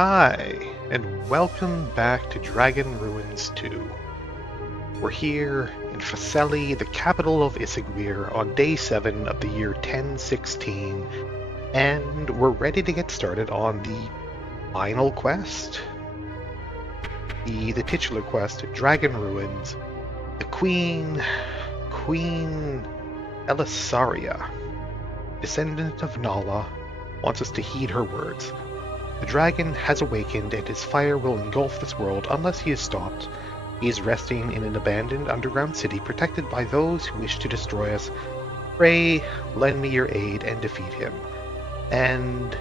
Hi, and welcome back to Dragon Ruins 2. We're here in Feceli, the capital of Isigwir, on day 7 of the year 1016, and we're ready to get started on the final quest. The titular quest, Dragon Ruins. The Queen Elisaria, descendant of Nala, wants us to heed her words. The dragon has awakened, and his fire will engulf this world unless he is stopped. He is resting in an abandoned underground city, protected by those who wish to destroy us. Pray, lend me your aid, and defeat him. And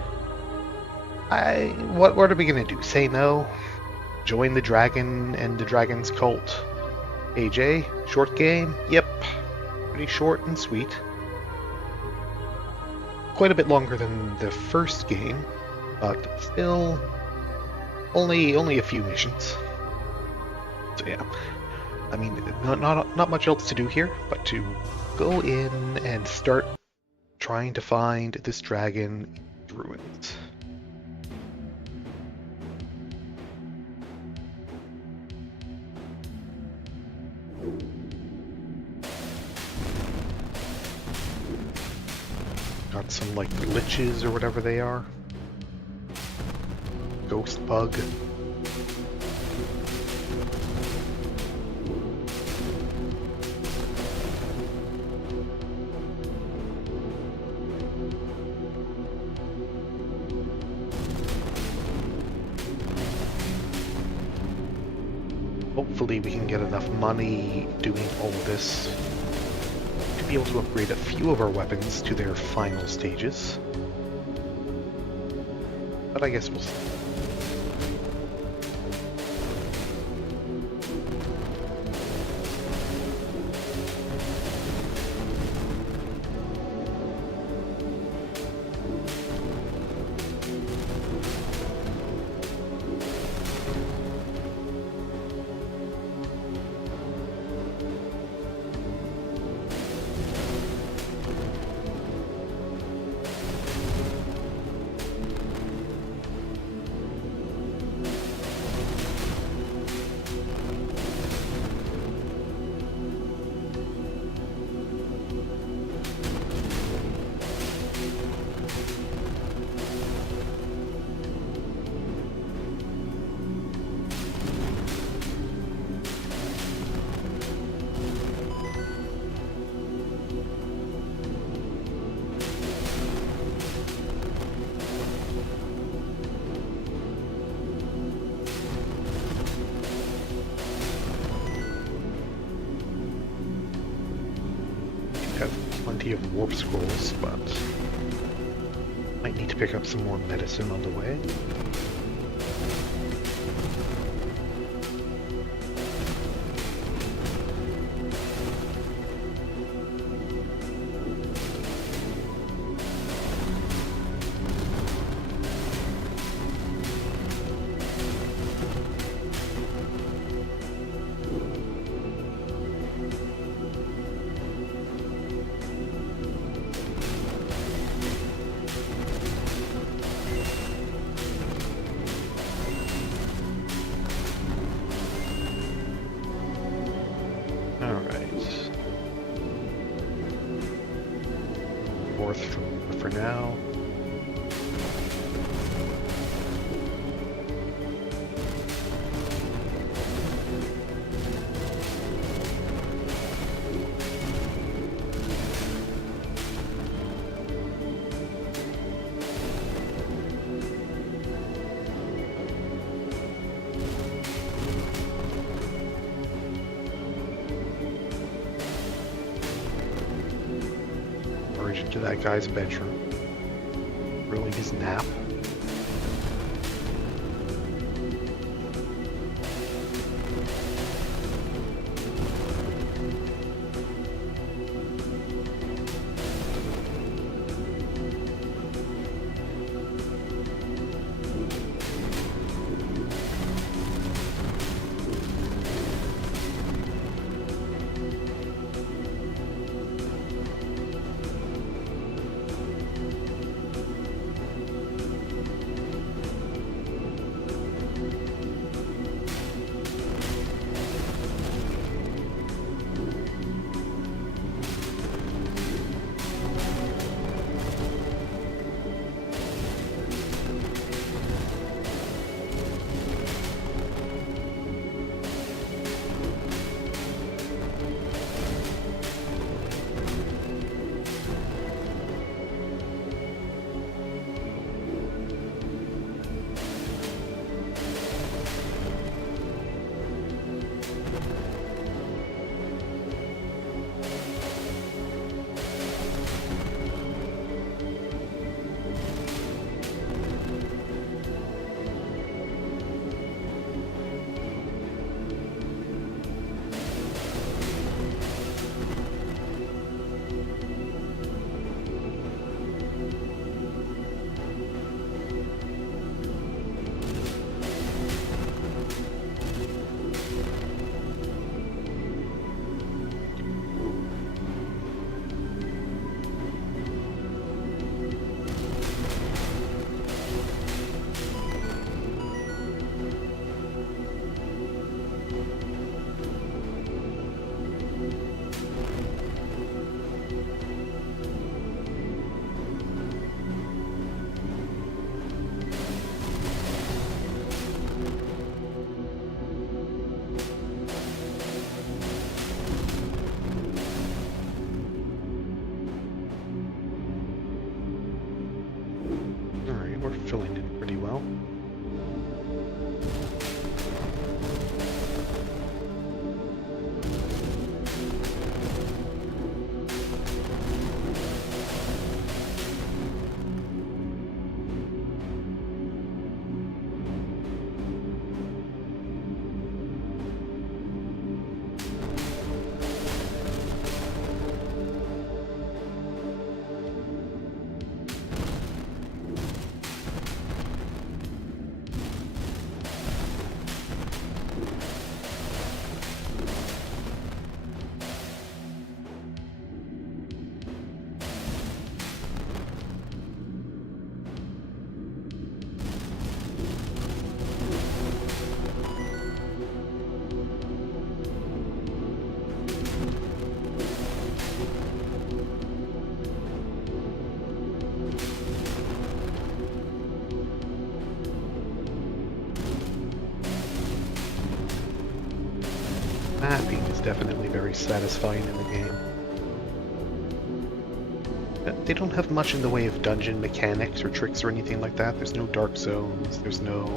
what are we gonna do? Say no? Join the dragon and the dragon's cult? AJ, short game? Yep, pretty short and sweet. Quite a bit longer than the first game, but still only a few missions. So yeah, I mean, not much else to do here, but to go in and start trying to find this dragon in ruins. Got some like glitches or whatever they are. Ghost bug. Hopefully we can get enough money doing all of this to be able to upgrade a few of our weapons to their final stages. But I guess we'll see. Have plenty of warp scrolls, but might need to pick up some more medicine on the way. For now. Into that guy's bedroom, ruining his nap. we're filling in pretty well. Mapping is definitely very satisfying in the game. They don't have much in the way of dungeon mechanics or tricks or anything like that. There's no dark zones, there's no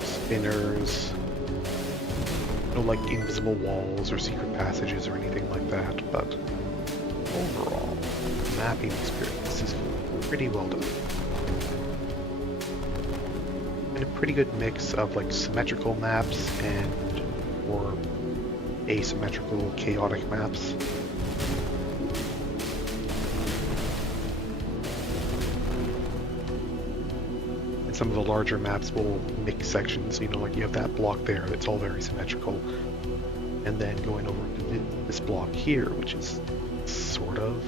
spinners, no like invisible walls or secret passages or anything like that, but overall, the mapping experience is pretty well done. And a pretty good mix of like symmetrical maps and more asymmetrical, chaotic maps. And some of the larger maps will mix sections, you know, like you have that block there that's all very symmetrical, and then going over to this block here, which is sort of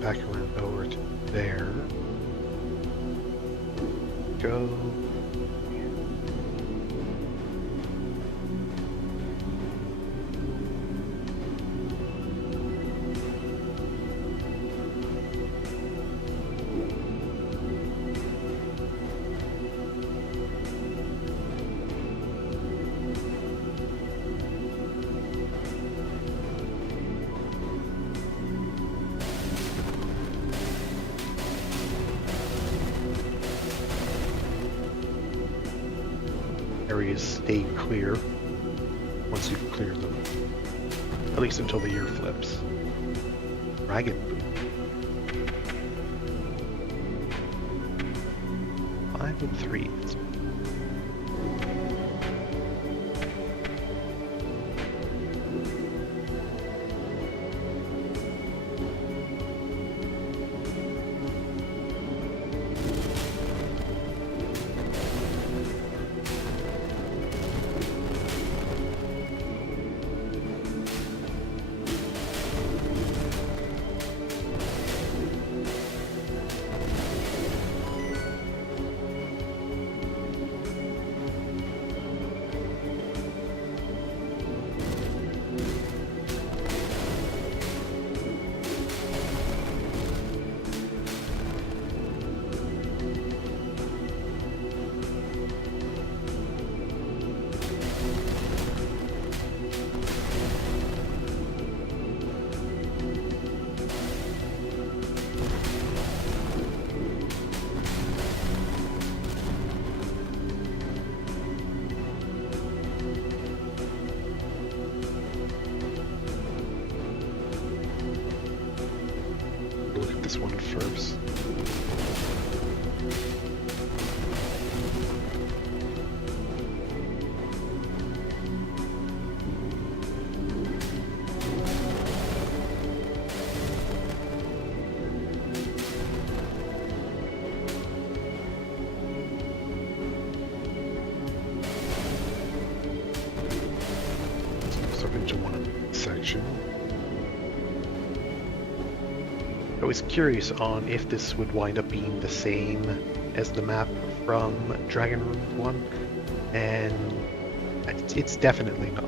back around over to there. Go. Areas stay clear once you've cleared them, at least until the year flips. Dragon Boot. 5 and 3. Look at this one first. So into one section. I was curious on if this would wind up being the same as the map from Dragon Ruins 1, and it's definitely not.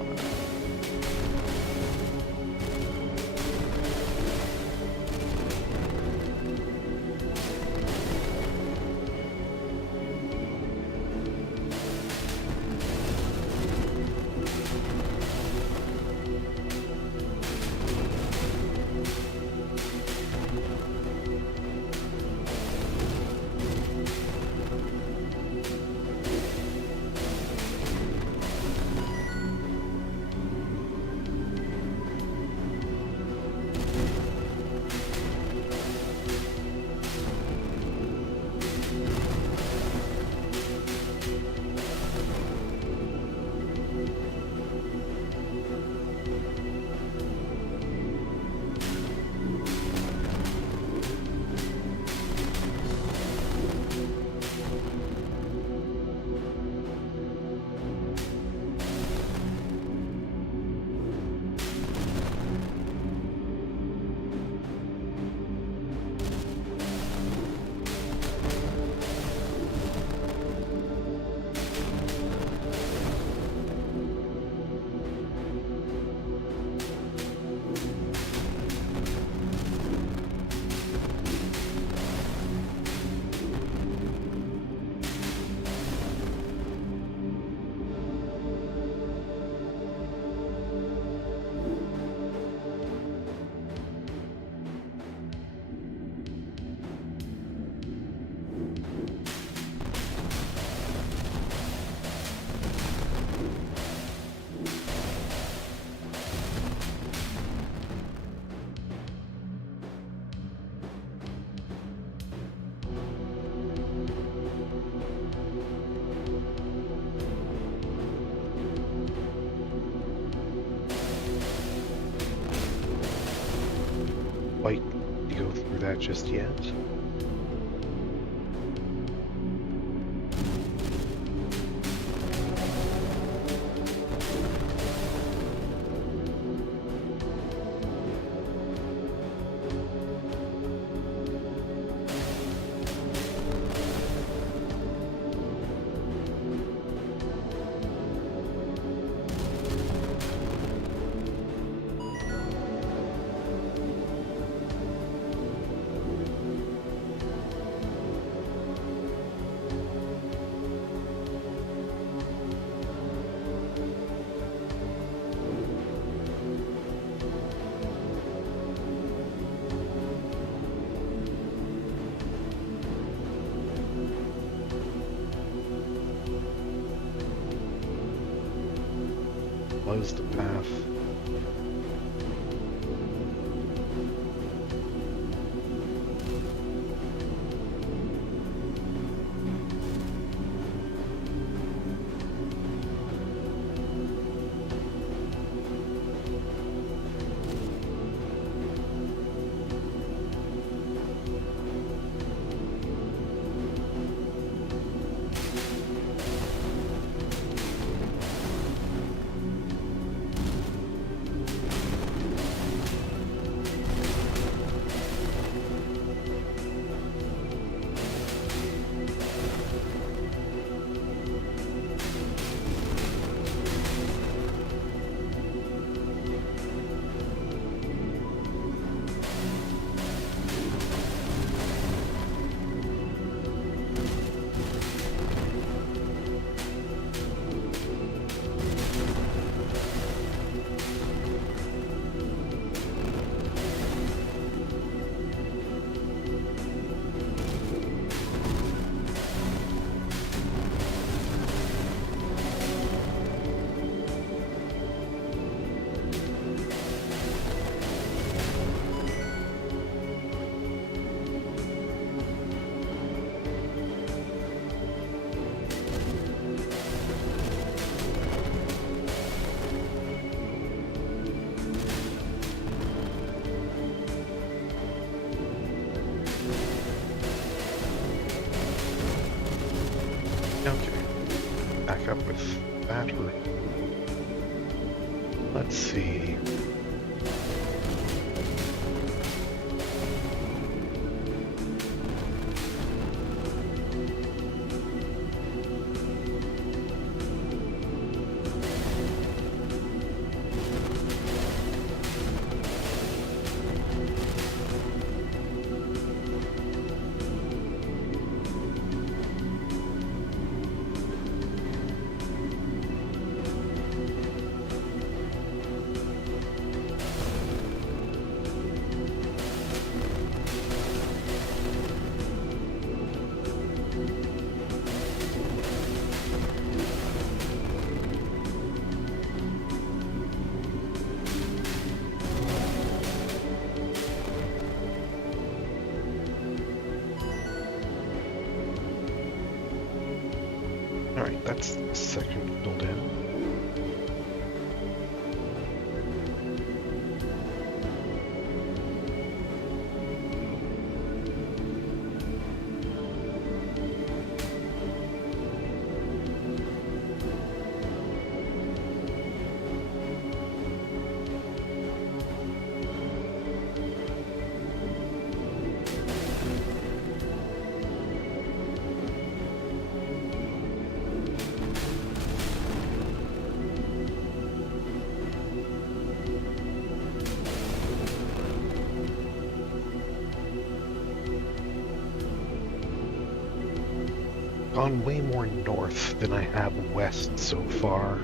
quite to go through that just yet. Was the path. Okay, back up with that room. Let's see. Alright, that's the second build in. Gone way more north than I have west so far.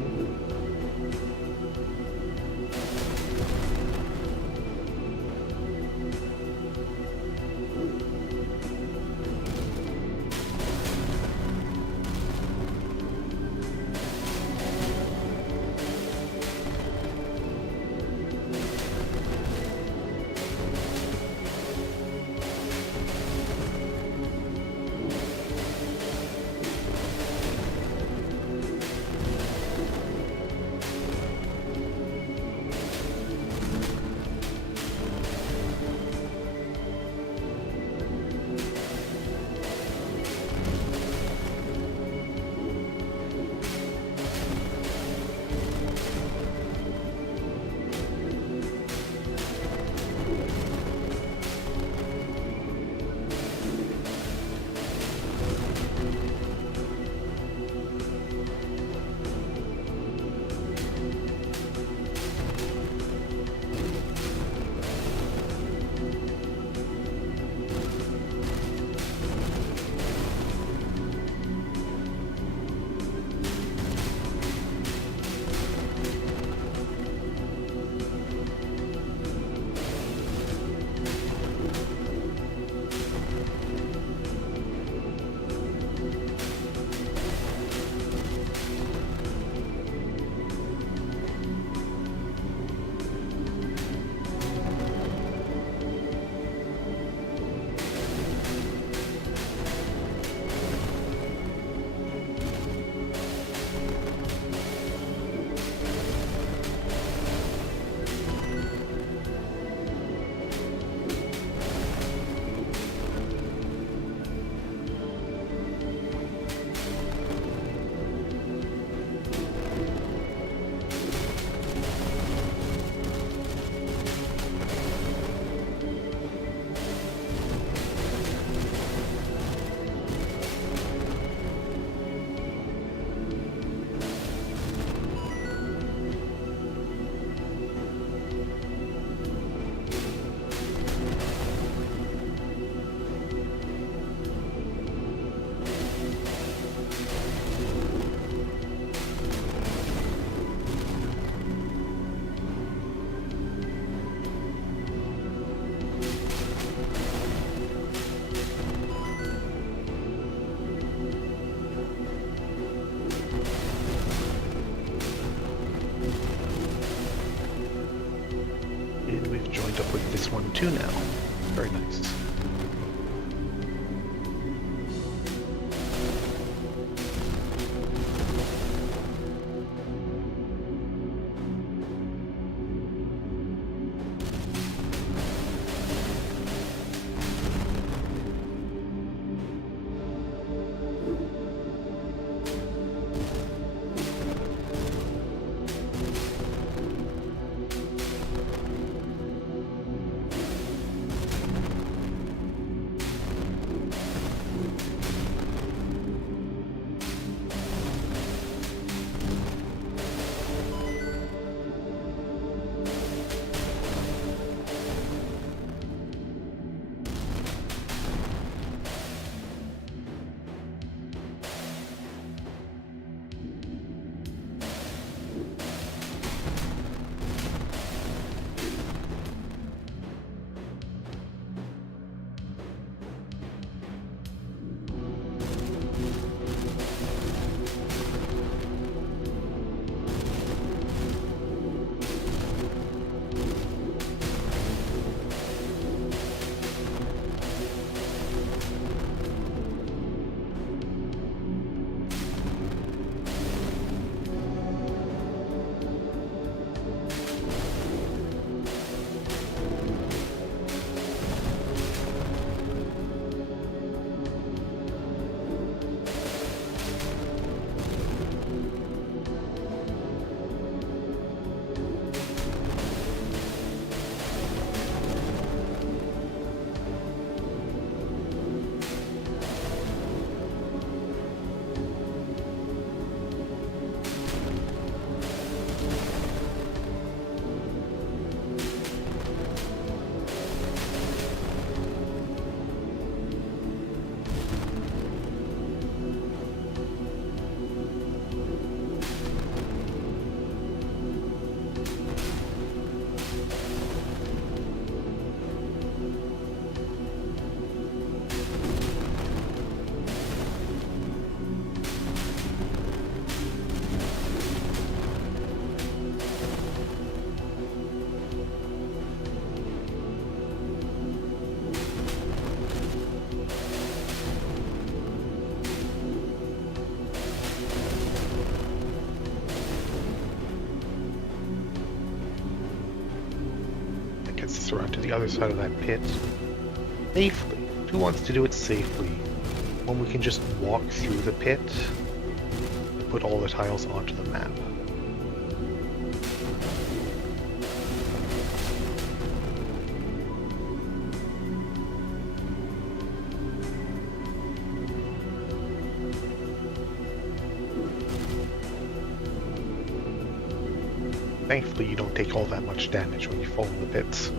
direction. Joined up with this one too now. Very nice. us around to the other side of that pit safely. Who wants to do it safely when we can just walk through the pit and put all the tiles onto the map? Thankfully, you don't take all that much damage when you fall in the pits.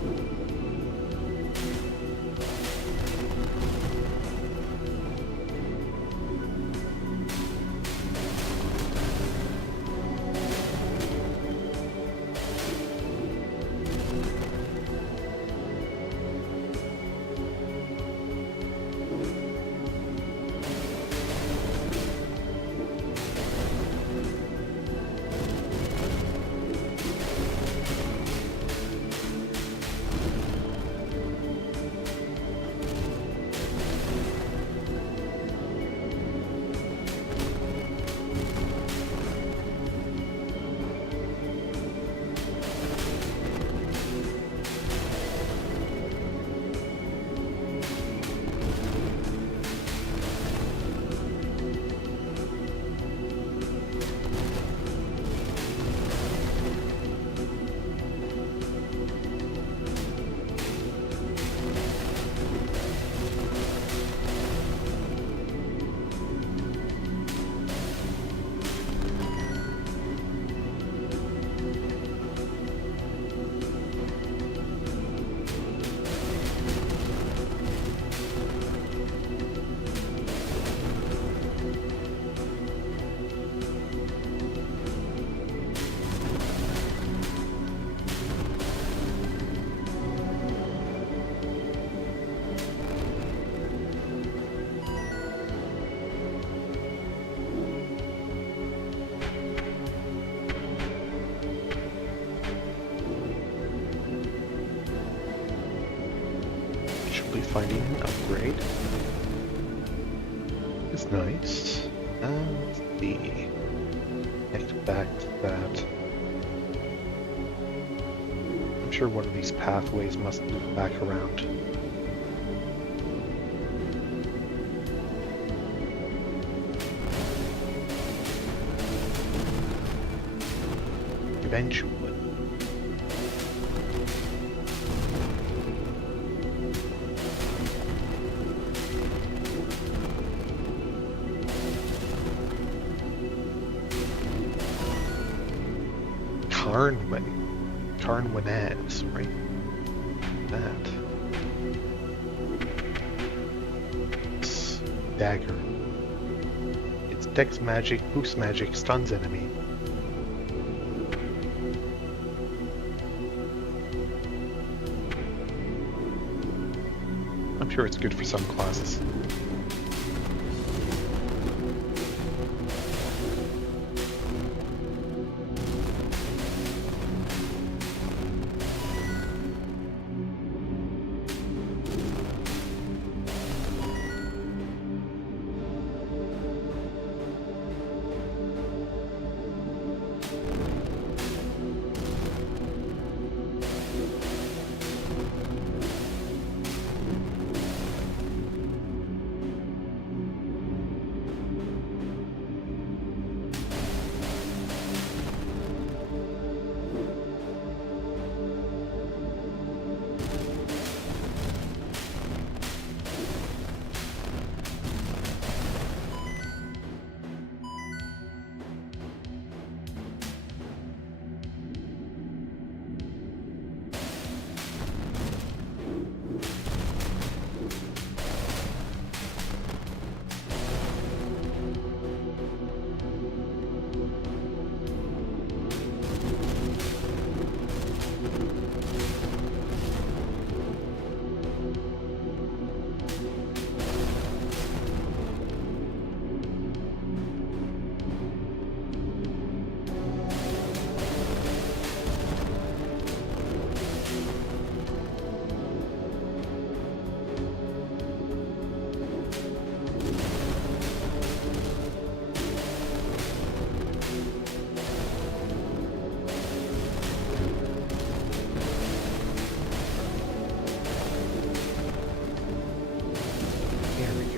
Finding an upgrade is nice. Let's see. Connect back to that. I'm sure one of these pathways must loop back around. Eventually. Carnwanaz, right? That. It's dagger. It's dex magic, boost magic, stuns enemy. I'm sure it's good for some classes.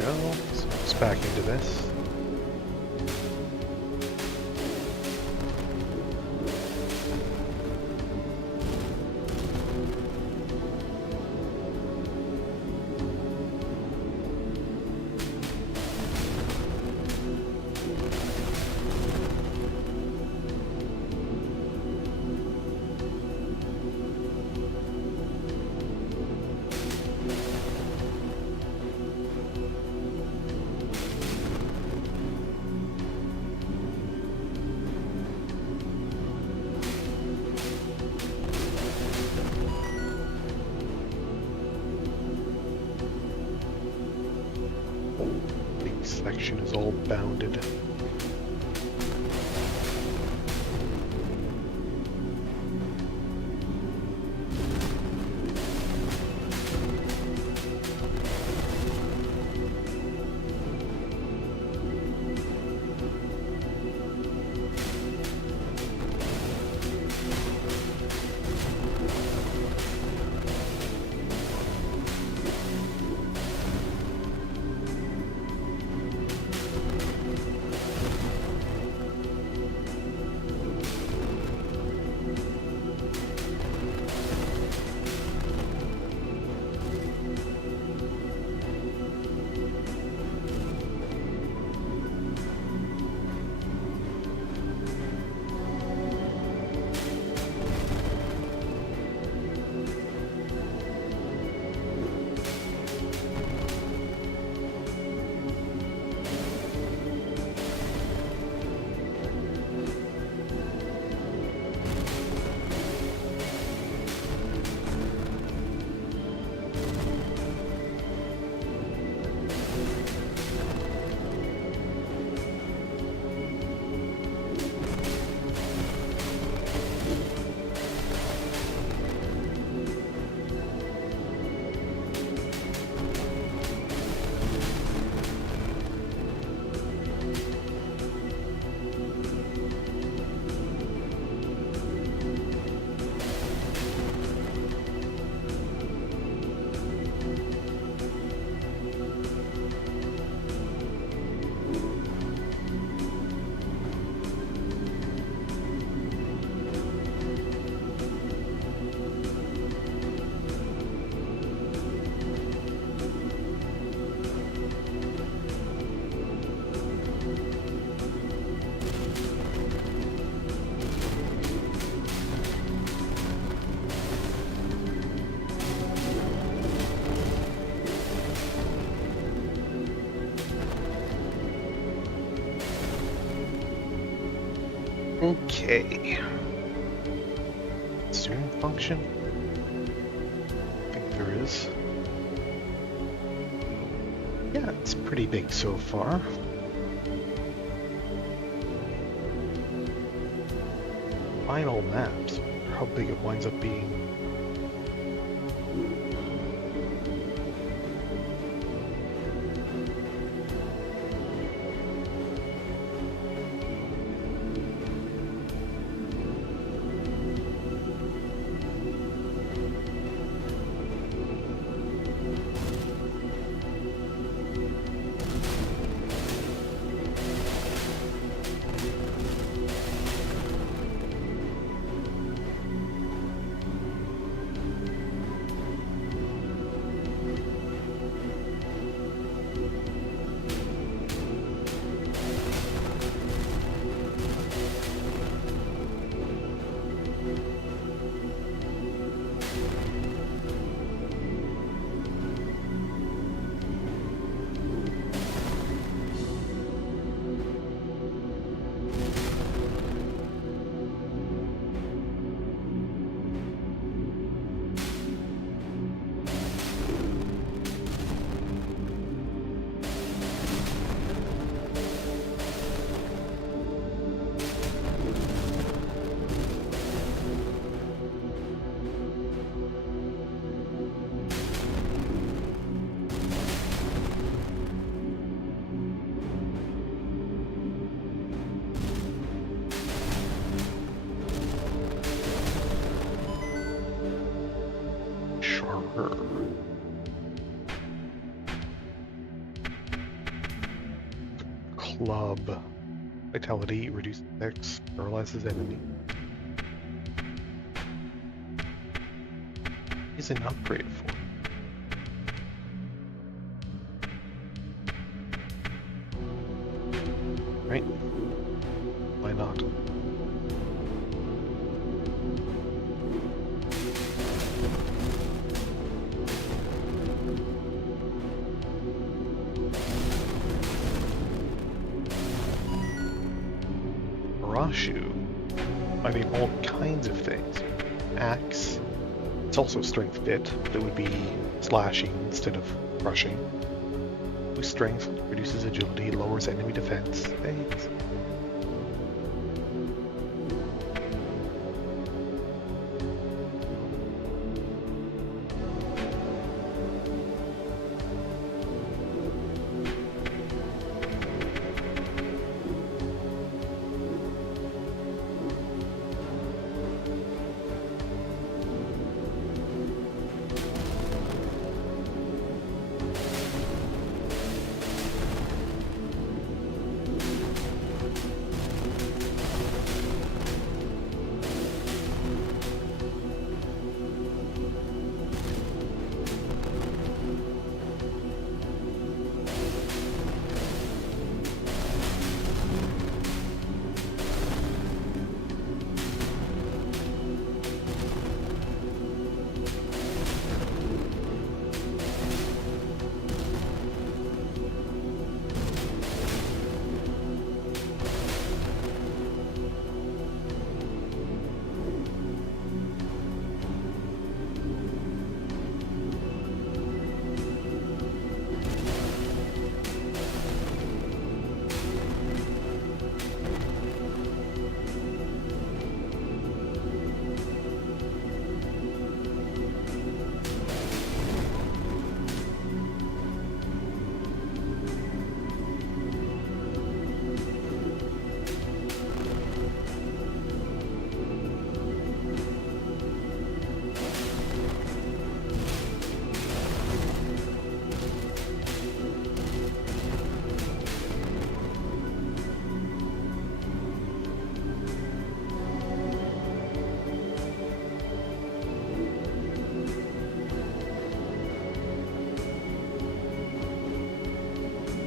go. So let's back into this. Section is all bounded. Okay. Zoom function? I think there is. Yeah, it's pretty big so far. Final maps. How big it winds up being. club. Vitality reduces attacks, paralyzes enemy. Is an upgrade for. Right? Why not? Rashu. I mean, all kinds of things. Axe. It's also strength bit, but it would be slashing instead of crushing. Boost strength, reduces agility, lowers enemy defense. Thanks.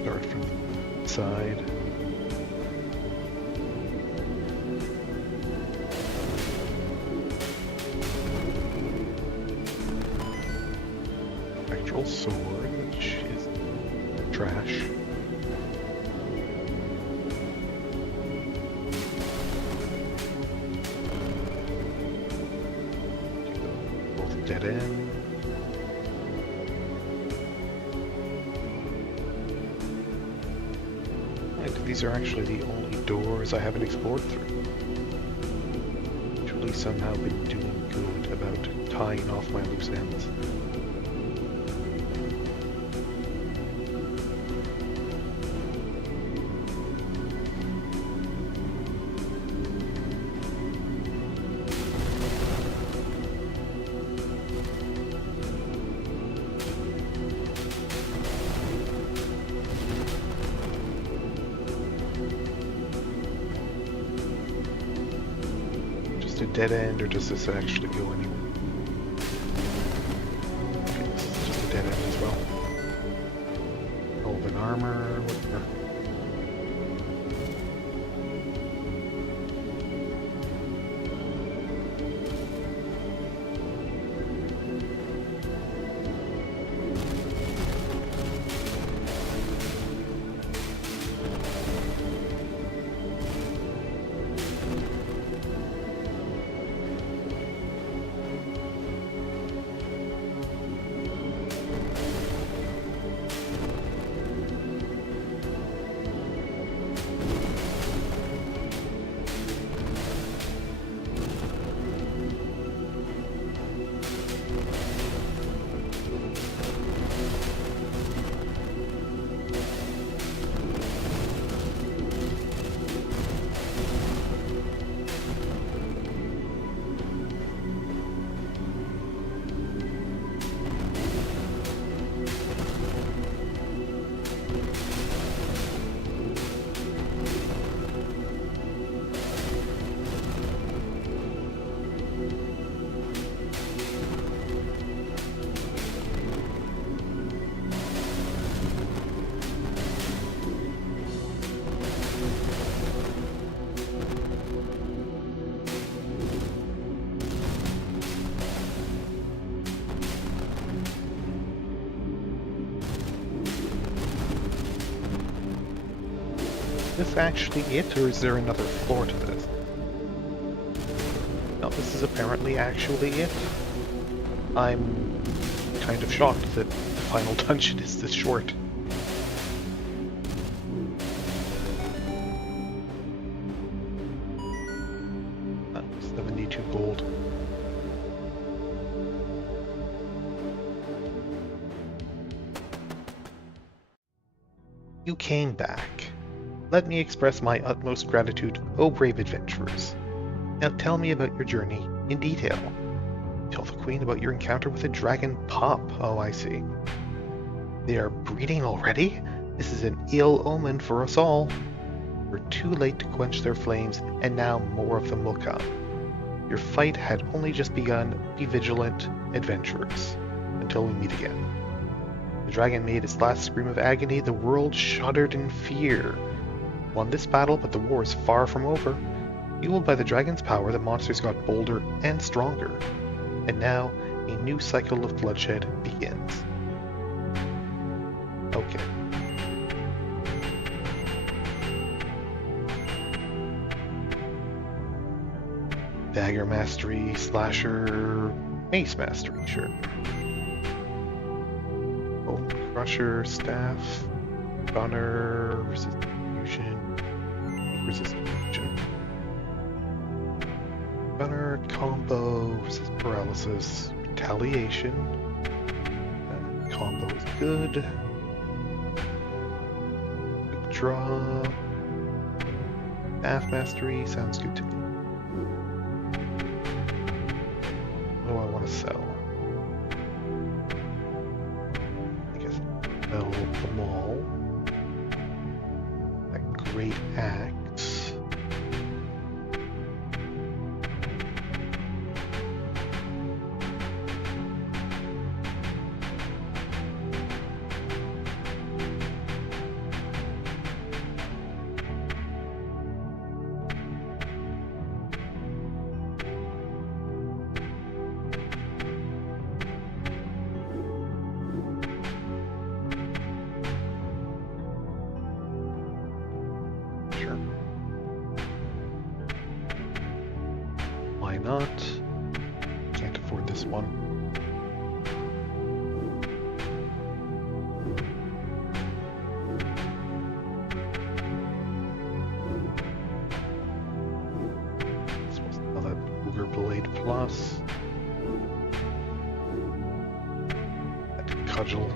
Start from the side. Spectral sword, which is trash. Both dead end. These are actually the only doors I haven't explored through. Actually somehow been doing good about tying off my loose ends. Dead end, or does this actually go anywhere? Okay, this is just a dead end as well. Golden armor, whatever. this actually it, or is there another floor to this? No, this is apparently actually it. I'm kind of shocked that the final dungeon is this short. 72 gold. You came back. Let me express my utmost gratitude, O brave adventurers. Now tell me about your journey in detail. Tell the Queen about your encounter with a dragon pup. Oh, I see. They are breeding already? This is an ill omen for us all. We're too late to quench their flames, and now more of them will come. Your fight had only just begun. Be vigilant, adventurers, until we meet again. The dragon made its last scream of agony. The world shuddered in fear. Won this battle, but the war is far from over. Fueled by the dragon's power, the monsters got bolder and stronger. And now, a new cycle of bloodshed begins. Okay. Dagger mastery, slasher, mace mastery, sure. Bone crusher, staff, gunner, resist fusion, resist fusion. Gunner, combo, resist paralysis, retaliation. Combo is good. Quick draw. Staff mastery sounds good to me. What do I want to sell? I guess sell them all. That great axe. Why not? Can't afford this one. This was another Ogre Blade Plus. That Cudgel.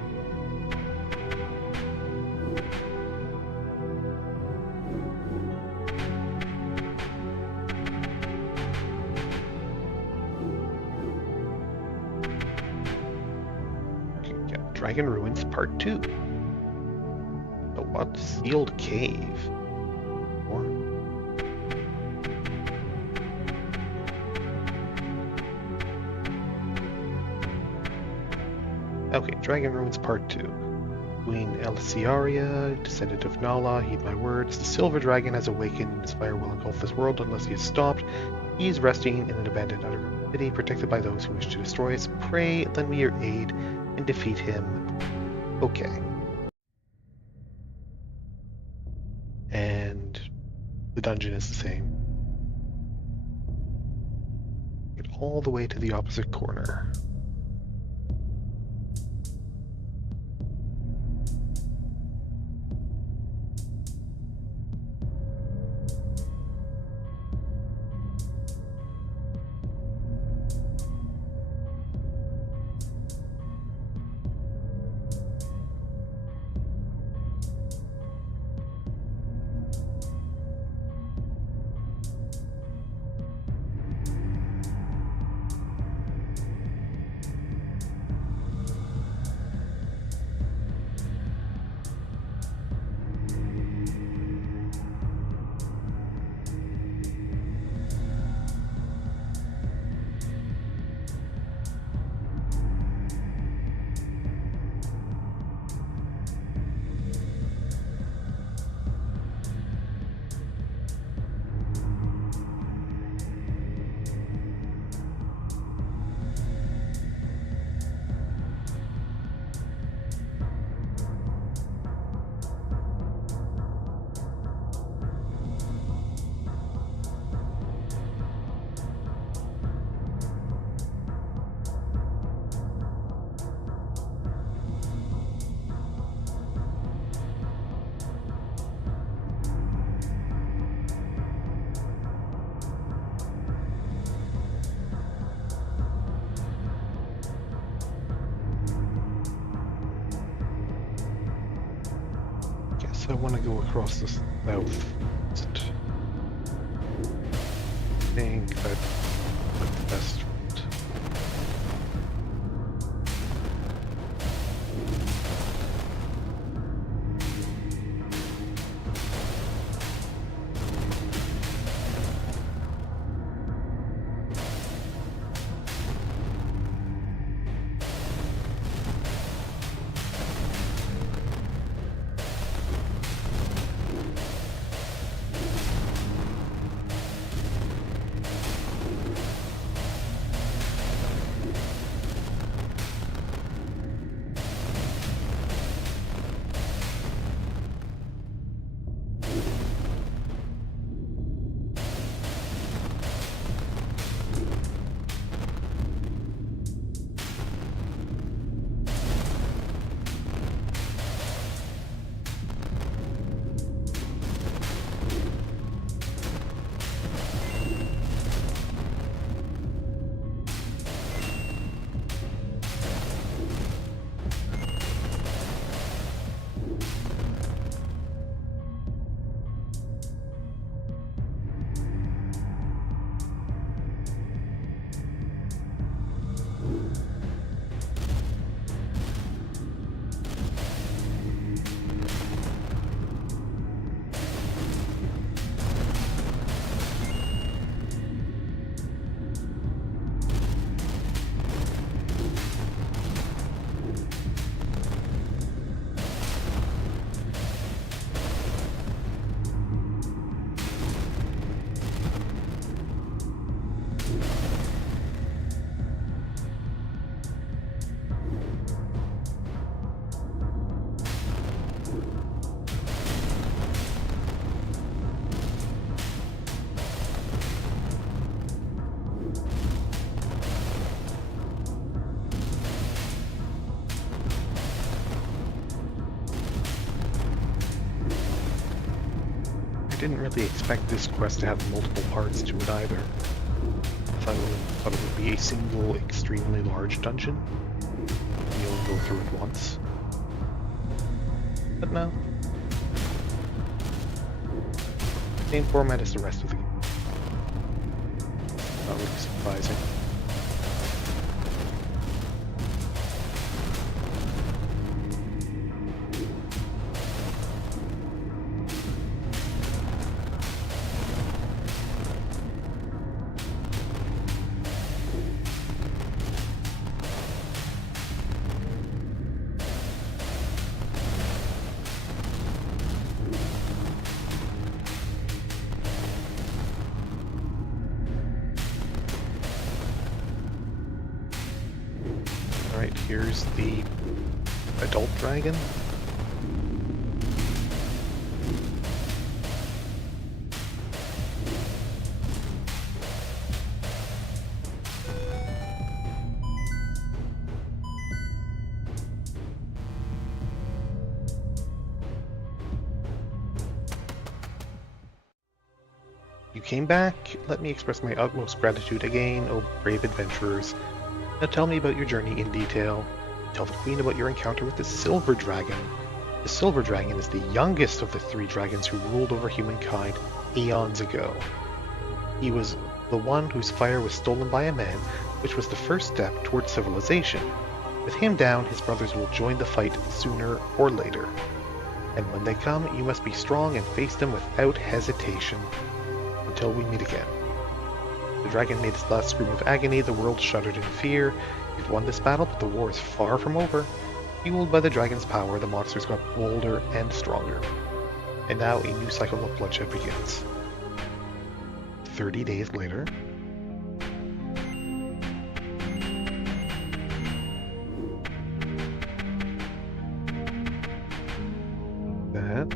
Dragon Ruins Part 2. The what? Sealed Cave. Or... Okay, Dragon Ruins Part 2. Queen Elisiaria, descendant of Nala, heed my words. The Silver Dragon has awakened, and his fire will engulf this world unless he is stopped. He is resting in an abandoned underground city, protected by those who wish to destroy us. Pray, lend me your aid, and defeat him. Okay. And the dungeon is the same. Get all the way to the opposite corner. I want to go across the south. I think that's the best route. I didn't really expect this quest to have multiple parts to it either. I thought it would be a single, extremely large dungeon. You'll go through it once. But no. Same format as the rest of the game. Not really surprising. Alright, here's the adult dragon. You came back. Let me express my utmost gratitude again, O brave adventurers. Now tell me about your journey in detail. Tell the queen about your encounter with the Silver Dragon. The Silver Dragon is the youngest of the three dragons who ruled over humankind eons ago. He was the one whose fire was stolen by a man, which was the first step towards civilization. With him down, his brothers will join the fight sooner or later. And when they come, you must be strong and face them without hesitation. Until we meet again. The dragon made its last scream of agony, the world shuddered in fear. You've won this battle, but the war is far from over. Fueled by the dragon's power, the monsters got bolder and stronger. And now a new cycle of bloodshed begins. 30 days later. That.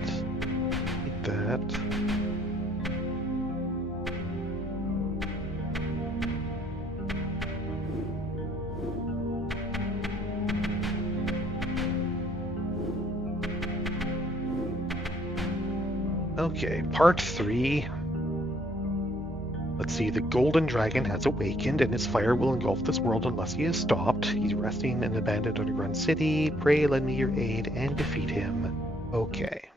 Okay, part 3. Let's see, the Golden Dragon has awakened, and his fire will engulf this world unless he is stopped. He's resting in an abandoned underground city. Pray lend me your aid and defeat him. Okay.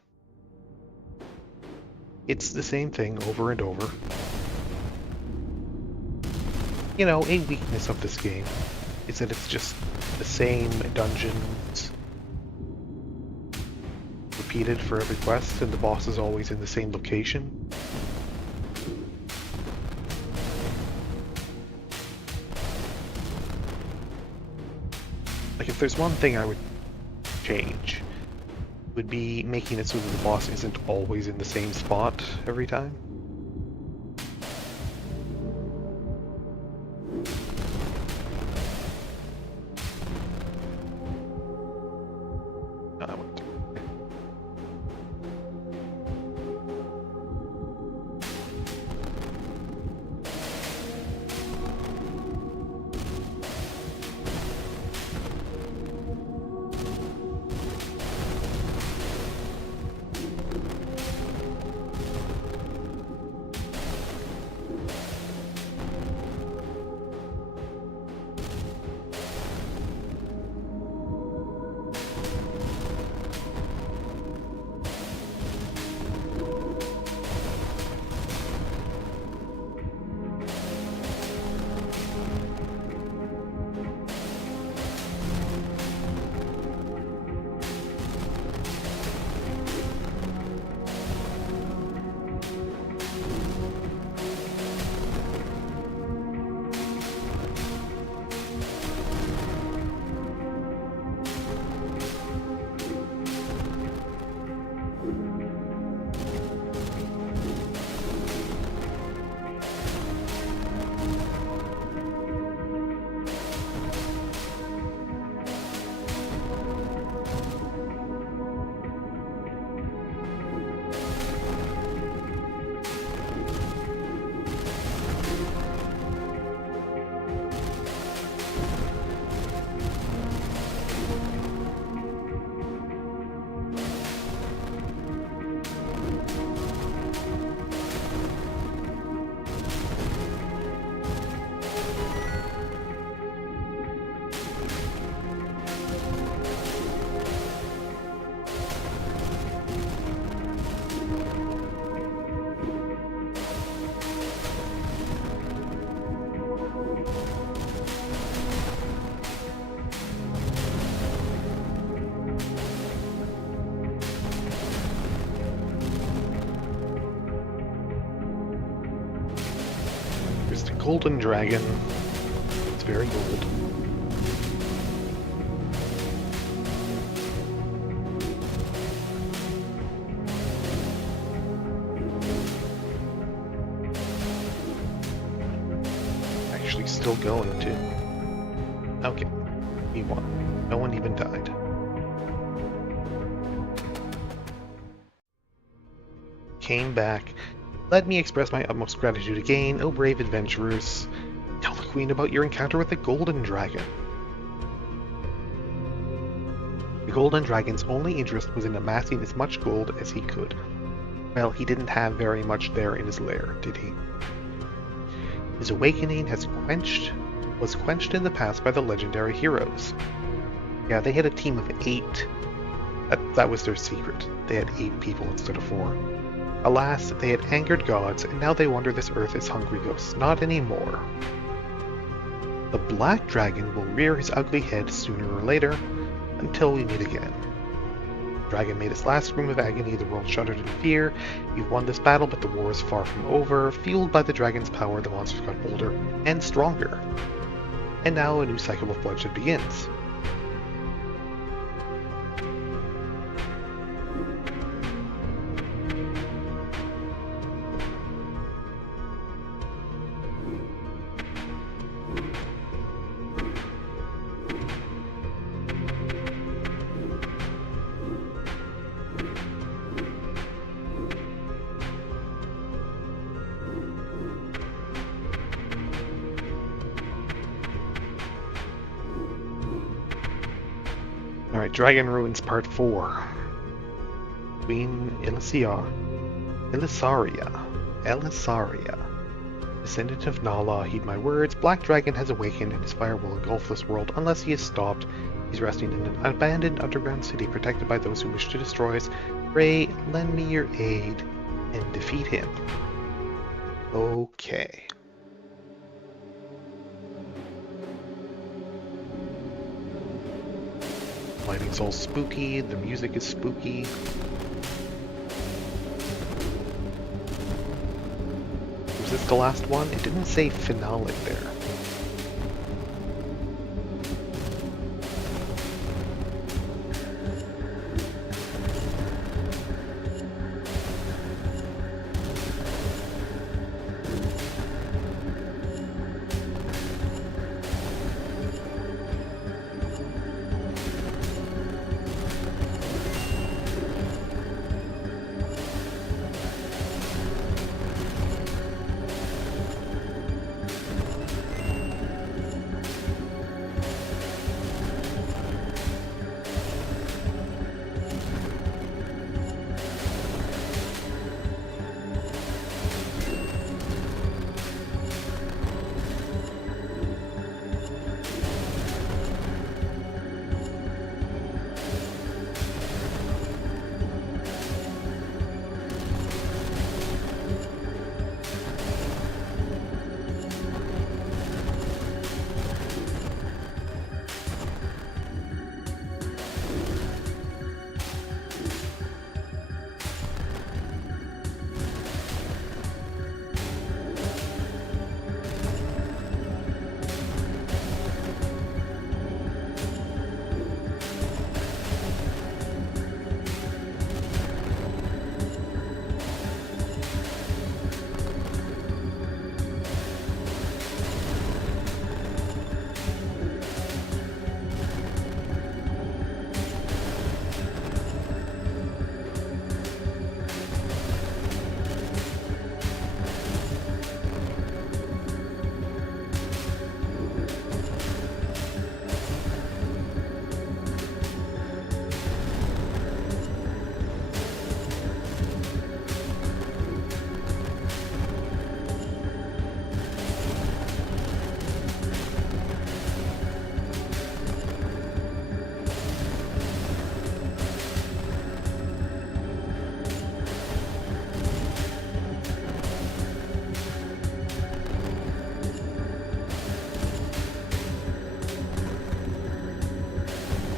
It's the same thing over and over. You know, a weakness of this game is that it's just the same dungeons repeated for every quest, and the boss is always in the same location. Like, if there's one thing I would change, it would be making it so that the boss isn't always in the same spot every time. Golden dragon. It's very gold. Actually still going too. Okay, we won. No one even died. Came back. Let me express my utmost gratitude again, O brave adventurers. Tell the queen about your encounter with the golden dragon. The golden dragon's only interest was in amassing as much gold as he could. Well, he didn't have very much there in his lair, did he? His awakening was quenched in the past by the legendary heroes. Yeah, they had a team of 8. That was their secret. They had 8 people instead of 4. Alas, they had angered gods, and now they wander this earth as hungry ghosts. Not anymore. The black dragon will rear his ugly head sooner or later, until we meet again. The dragon made his last scream of agony, the world shuddered in fear. You've won this battle, but the war is far from over. Fueled by the dragon's power, the monsters got bolder and stronger. And now a new cycle of bloodshed begins. Alright, Dragon Ruins Part 4. Queen Elisaria, descendant of Nala, heed my words. Black Dragon has awakened, and his fire will engulf this world unless he is stopped. He's resting in an abandoned underground city protected by those who wish to destroy us. Pray, lend me your aid. and defeat him. Okay. Lighting's all spooky, the music is spooky. Was this the last one? It didn't say finale there.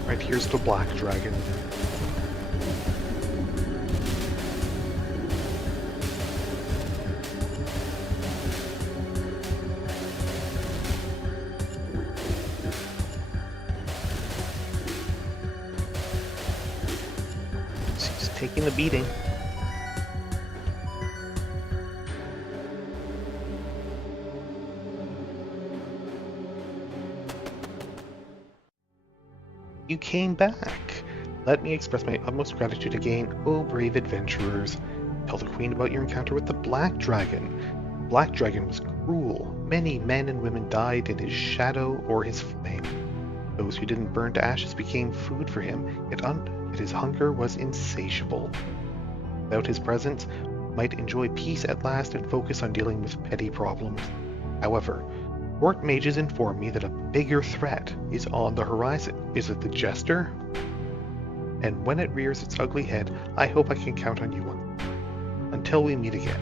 Right, here's the black dragon. He's taking the beating. You came back. Let me express my utmost gratitude again, O brave adventurers. Tell the queen about your encounter with the Black Dragon. The Black Dragon was cruel. Many men and women died in his shadow or his flame. Those who didn't burn to ashes became food for him, yet his hunger was insatiable. Without his presence, we might enjoy peace at last and focus on dealing with petty problems. However, Court mages inform me that a bigger threat is on the horizon. Is it the Jester? And when it rears its ugly head, I hope I can count on you until we meet again.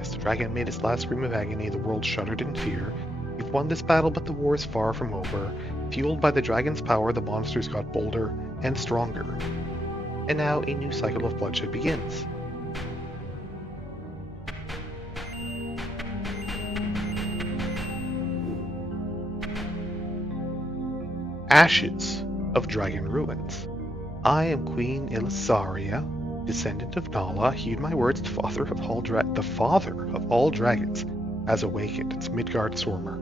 As the dragon made its last scream of agony, the world shuddered in fear. You've won this battle, but the war is far from over. Fueled by the dragon's power, the monsters got bolder and stronger. And now a new cycle of bloodshed begins. Ashes of Dragon Ruins. I am Queen Ilisaria, descendant of Nala. Heed my words, the father of all dragons has awakened. It's Midgard Sormer.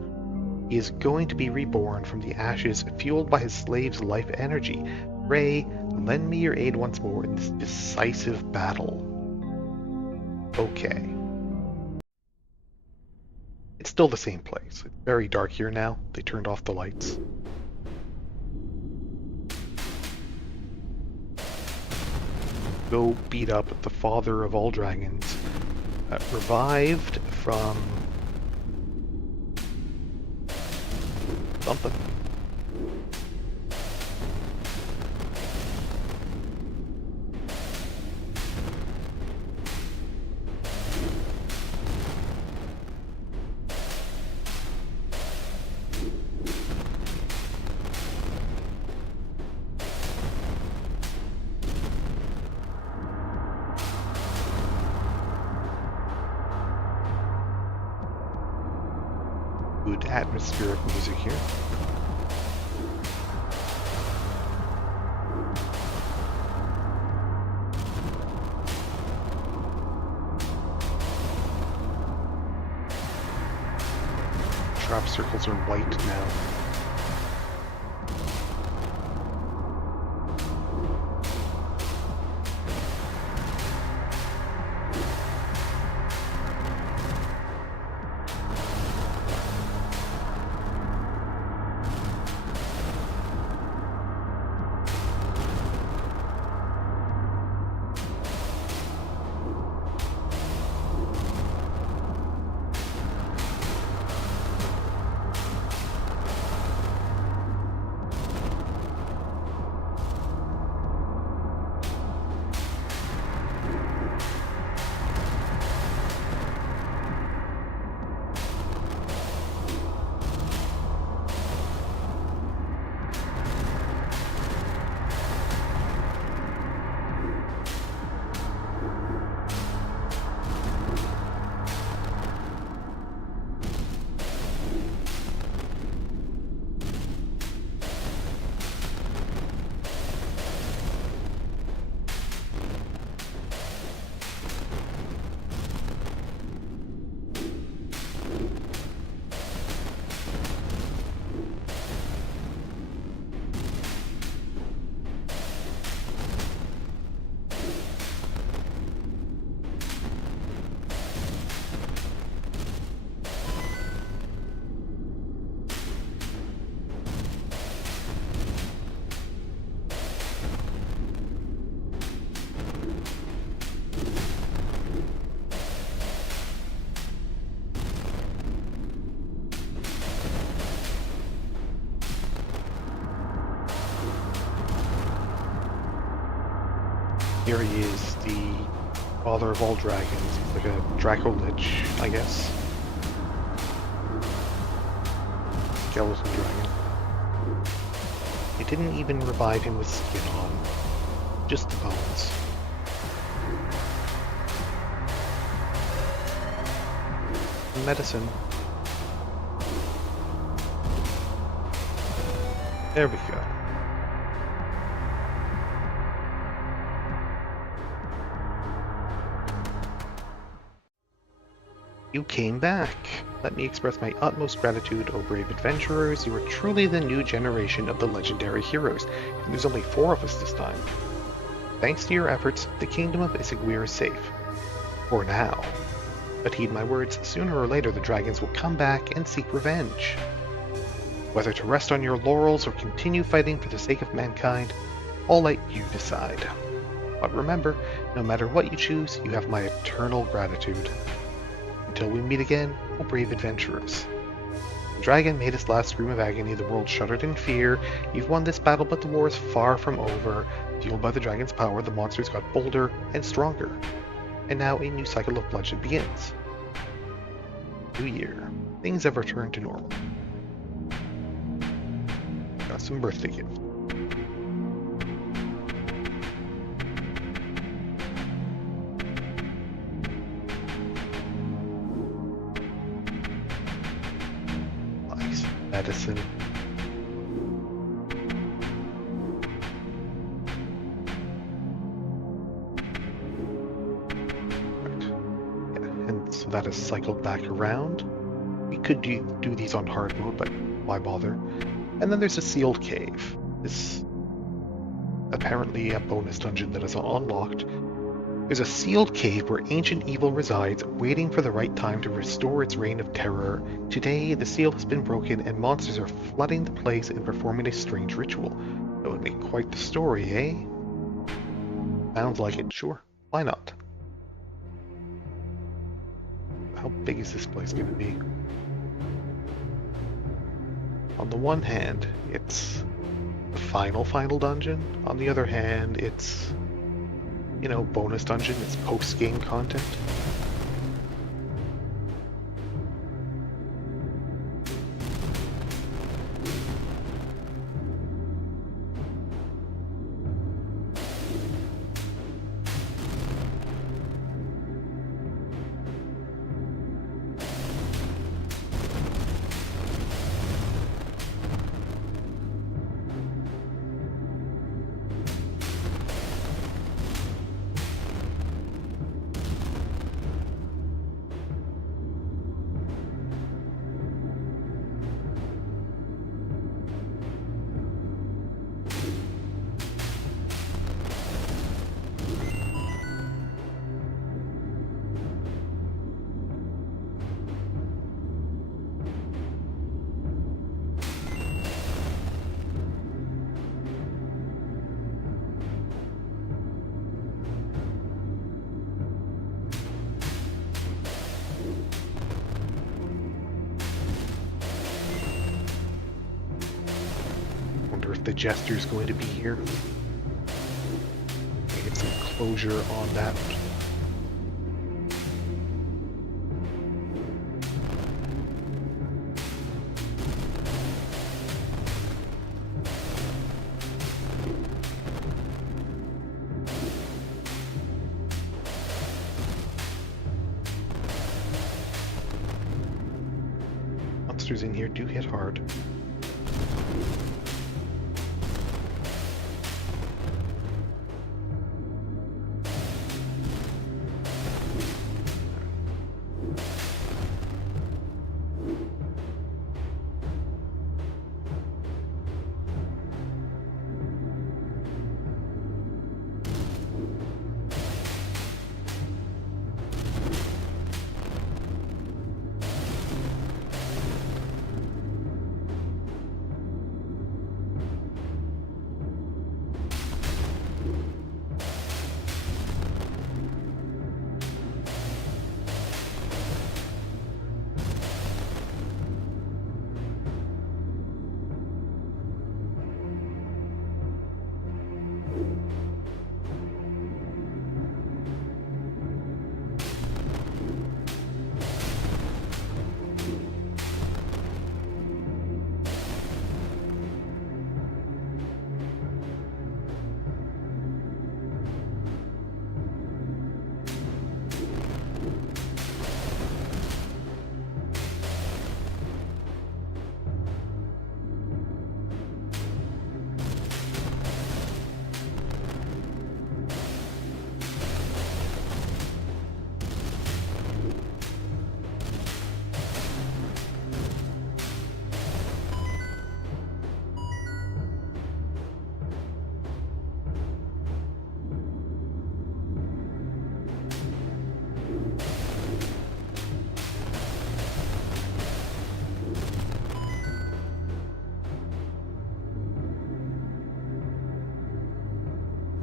He is going to be reborn from the ashes, fueled by his slave's life energy. Pray, lend me your aid once more in this decisive battle. Okay. It's still the same place. It's very dark here now. They turned off the lights. Go beat up the father of all dragons, revived from something. good atmospheric music here. Trap circles are white now. Here he is, the father of all dragons. He's like a Draco Lich, I guess. Skeleton dragon. They didn't even revive him with skin on, just the bones. Medicine. There we go. You came back. Let me express my utmost gratitude, O brave adventurers. You are truly the new generation of the legendary heroes, and there's only 4 of us this time. Thanks to your efforts, the kingdom of Issaguir is safe. For now. But heed my words, sooner or later the dragons will come back and seek revenge. Whether to rest on your laurels or continue fighting for the sake of mankind, I'll let you decide. But remember, no matter what you choose, you have my eternal gratitude. Until we meet again, O brave adventurers. The dragon made his last scream of agony, the world shuddered in fear. You've won this battle, but the war is far from over. Fueled by the dragon's power, the monsters got bolder and stronger. And now a new cycle of bloodshed begins. New year. Things have returned to normal. Got some birthday gifts. Medicine. Right. Yeah, and so that is cycled back around. We could do these on hard mode, but why bother? And then there's a sealed cave. This apparently a bonus dungeon that is unlocked. There's a sealed cave where ancient evil resides, waiting for the right time to restore its reign of terror. Today, the seal has been broken and monsters are flooding the place and performing a strange ritual. That would make quite the story, eh? Sounds like it. Sure. Why not? How big is this place going to be? On the one hand, it's the final dungeon. On the other hand, it's, you know, bonus dungeon. It's post-game content. if the Jester's going to be here. Get some closure on that. Monsters in here do hit hard.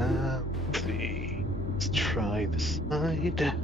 Let's see. Let's try the side. All right.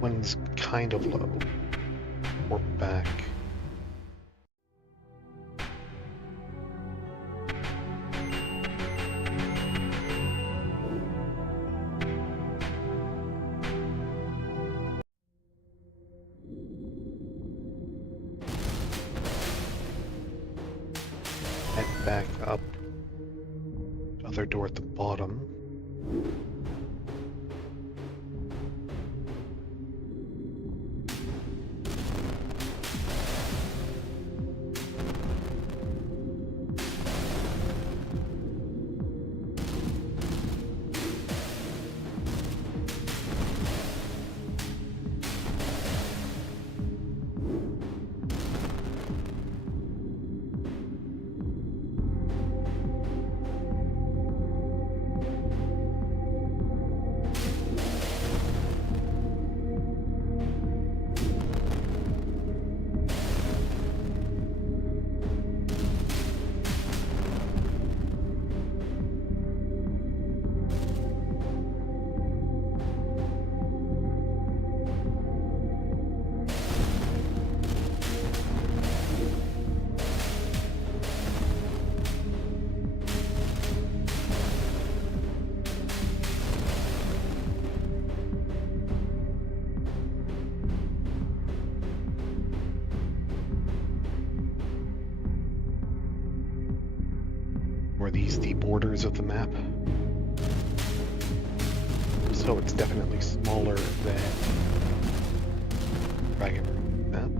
One's kind of low. Or back. Head back up. Other door at the bottom. Were these the borders of the map? So it's definitely smaller than Dragon Room map.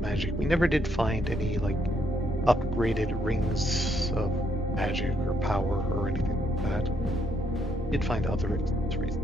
Magic. We never did find any like upgraded rings of magic or power or anything like that. Did find other accessories.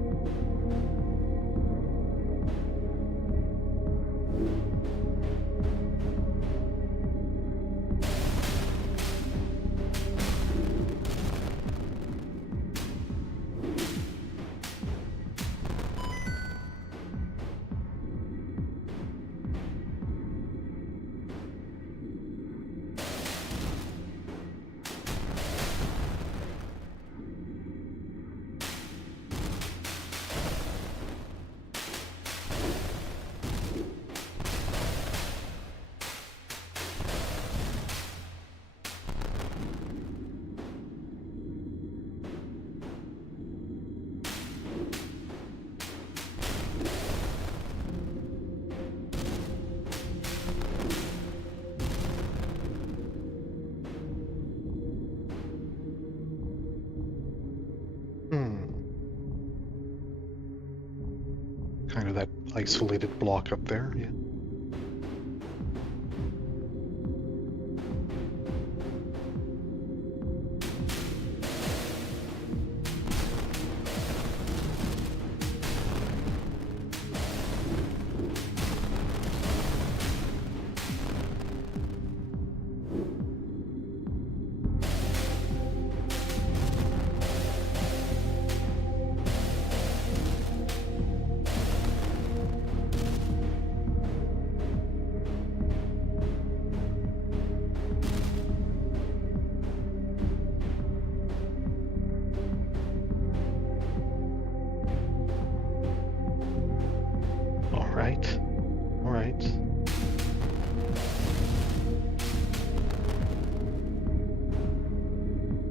Kind of that isolated block up there, yeah. All right.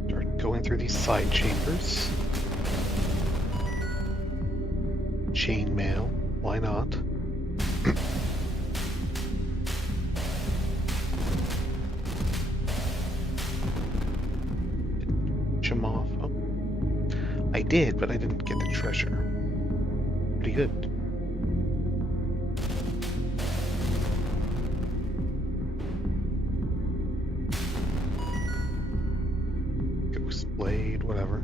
Start going through these side chambers. Chainmail. Why not? Him off. Oh. I did, but I didn't get the treasure. Pretty good. Ghost blade, whatever.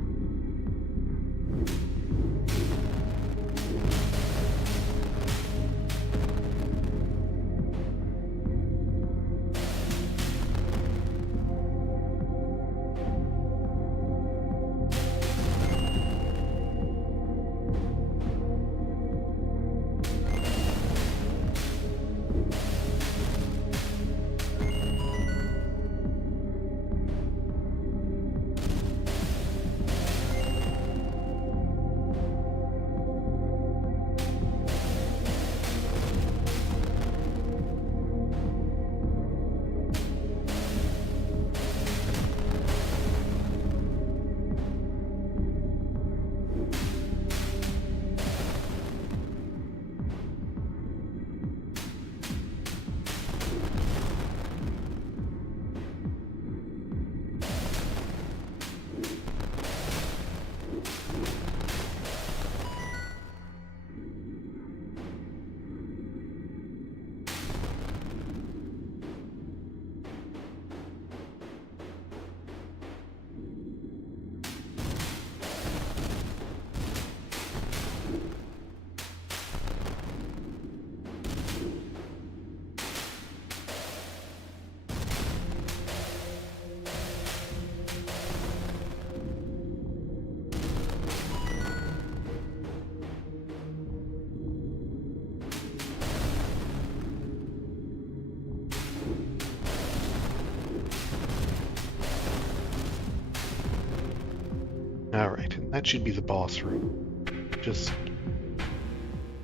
Alright, and that should be the boss room. Just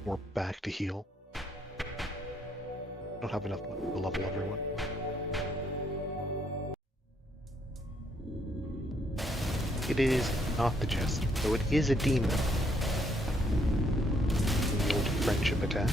warp back to heal. Don't have enough to level everyone. It is not the Jester, though it is a demon. The old friendship attack.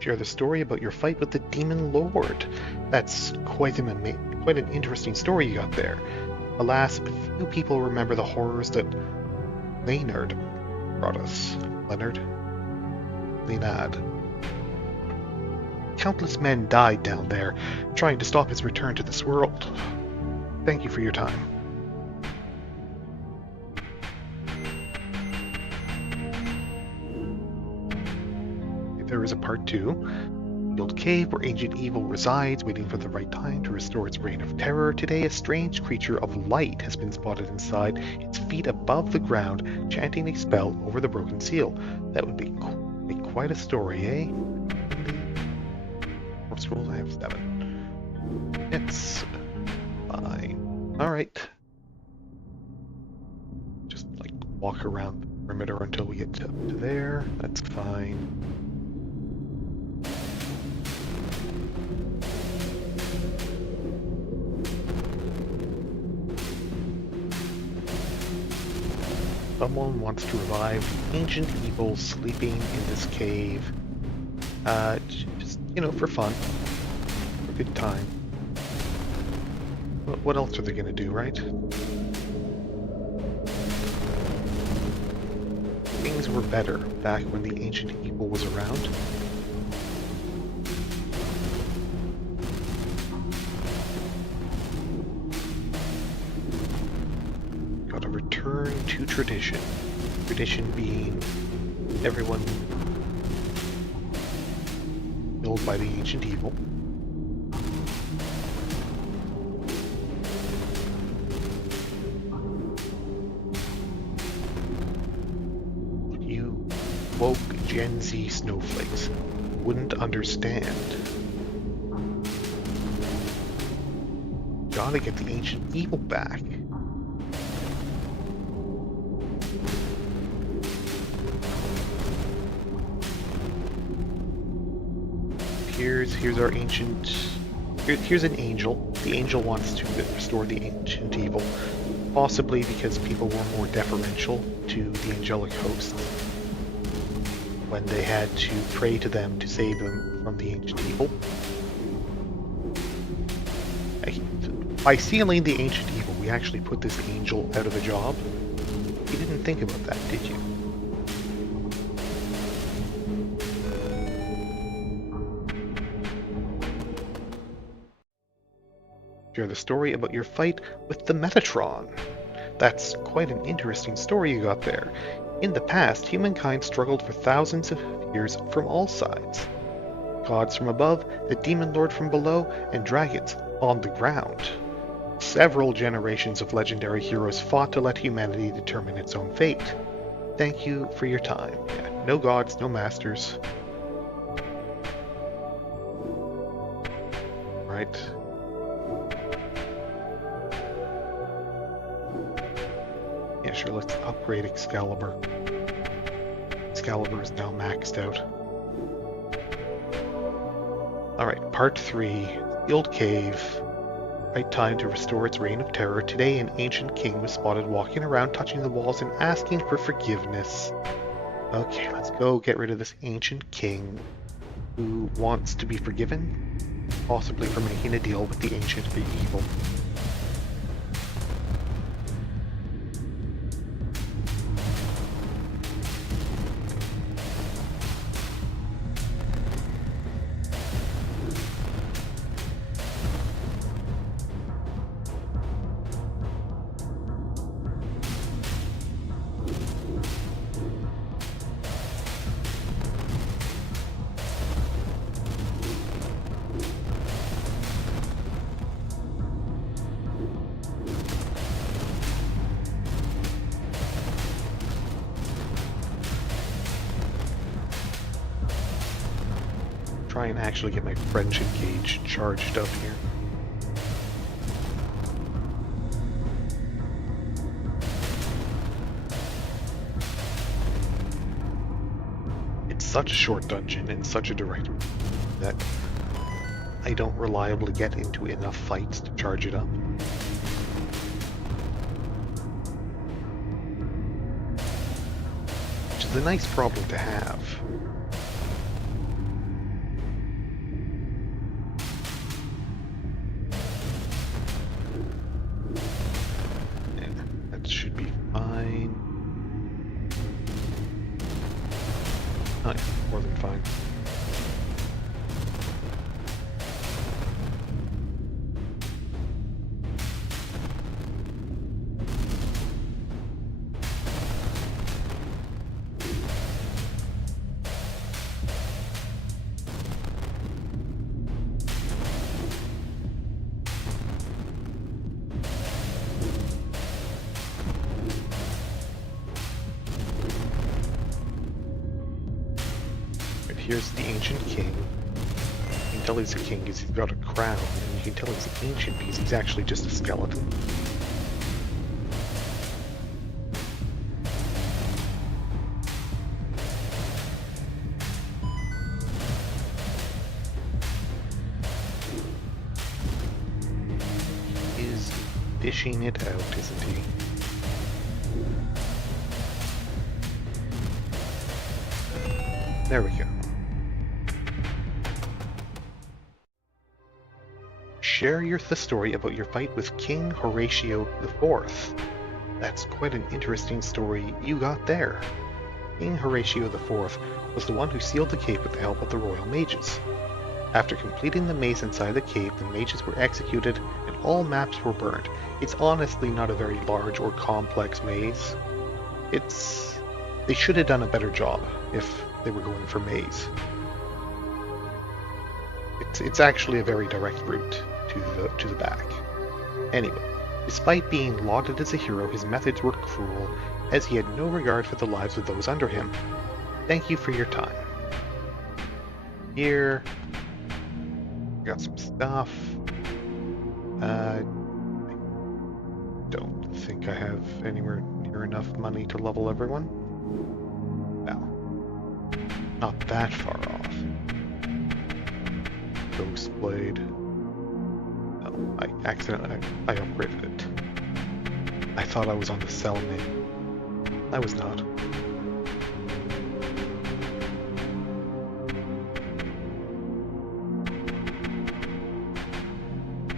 Share the story about your fight with the Demon Lord. That's quite an interesting story you got there. Alas, few people remember the horrors that Leonard brought us. Leonard? Countless men died down there, trying to stop his return to this world. Thank you for your time. There is a part 2. The old cave where ancient evil resides, waiting for the right time to restore its reign of terror. Today, a strange creature of light has been spotted inside, its feet above the ground, chanting a spell over the broken seal. That would be quite a story, eh? More scrolls? I have 7. It's fine. Alright. Just, walk around the perimeter until we get to there. That's fine. Someone wants to revive ancient evil sleeping in this cave. Just, for fun. For a good time. What else are they gonna do, right? Things were better back when the ancient evil was around. Gotta return to tradition. Tradition being everyone killed by the ancient evil. You woke Gen Z snowflakes wouldn't understand. Gotta get the ancient evil back. Here's our ancient... Here's an angel. The angel wants to restore the ancient evil, possibly because people were more deferential to the angelic hosts when they had to pray to them to save them from the ancient evil. By sealing the ancient evil, we actually put this angel out of a job. You didn't think about that, did you? Share the story about your fight with the Metatron. That's quite an interesting story you got there. In the past, humankind struggled for thousands of years from all sides. Gods from above, the demon lord from below, and dragons on the ground. Several generations of legendary heroes fought to let humanity determine its own fate. Thank you for your time. Yeah, no gods, no masters. Right. Yeah, sure, let's upgrade Excalibur. Excalibur is now maxed out. Alright, part 3. Sealed Cave. Right time to restore its reign of terror. Today, an ancient king was spotted walking around, touching the walls and asking for forgiveness. Okay, let's go get rid of this ancient king who wants to be forgiven, possibly for making a deal with the ancient evil. Try and actually get my friendship gauge charged up here. It's such a short dungeon and such a direct route that I don't reliably get into enough fights to charge it up. Which is a nice problem to have. Should be fine. Oh yeah, more than fine. Here's the ancient king. You can tell he's a king because he's got a crown, and you can tell he's ancient because he's actually just a skeleton. He's dishing it out, isn't he? There we go. Share the story about your fight with King Horatio IV. That's quite an interesting story you got there. King Horatio IV was the one who sealed the cave with the help of the royal mages. After completing the maze inside the cave, the mages were executed and all maps were burned. It's honestly not a very large or complex maze. They should have done a better job if they were going for maze. It's actually a very direct route to the back. Anyway, despite being lauded as a hero, his methods were cruel, as he had no regard for the lives of those under him. Thank you for your time. Here, got some stuff. I don't think I have anywhere near Or enough money to level everyone? No. Not that far off. Ghost Blade. No, I upgraded it. I thought I was on the sell menu. I was not.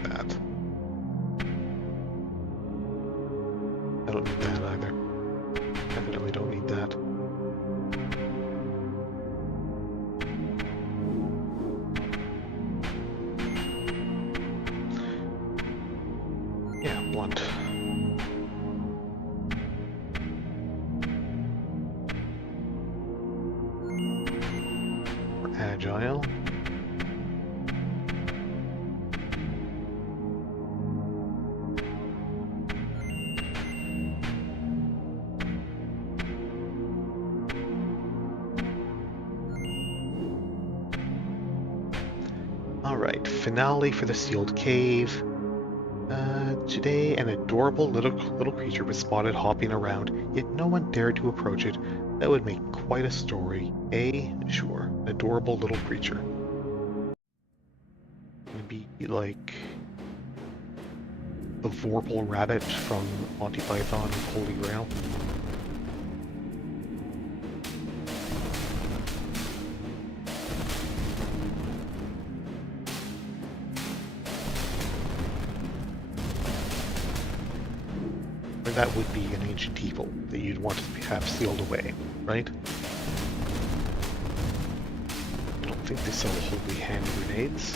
That. I don't need that either. Definitely don't need that. Yeah, blunt. Or agile. Alright, finale for the sealed cave. Today an adorable little creature was spotted hopping around, yet no one dared to approach it. That would make quite a story. Sure, an adorable little creature. Maybe like the Vorpal rabbit from Monty Python and Holy Grail. That would be an ancient evil that you'd want to have sealed away, right? I don't think they sell holy hand grenades.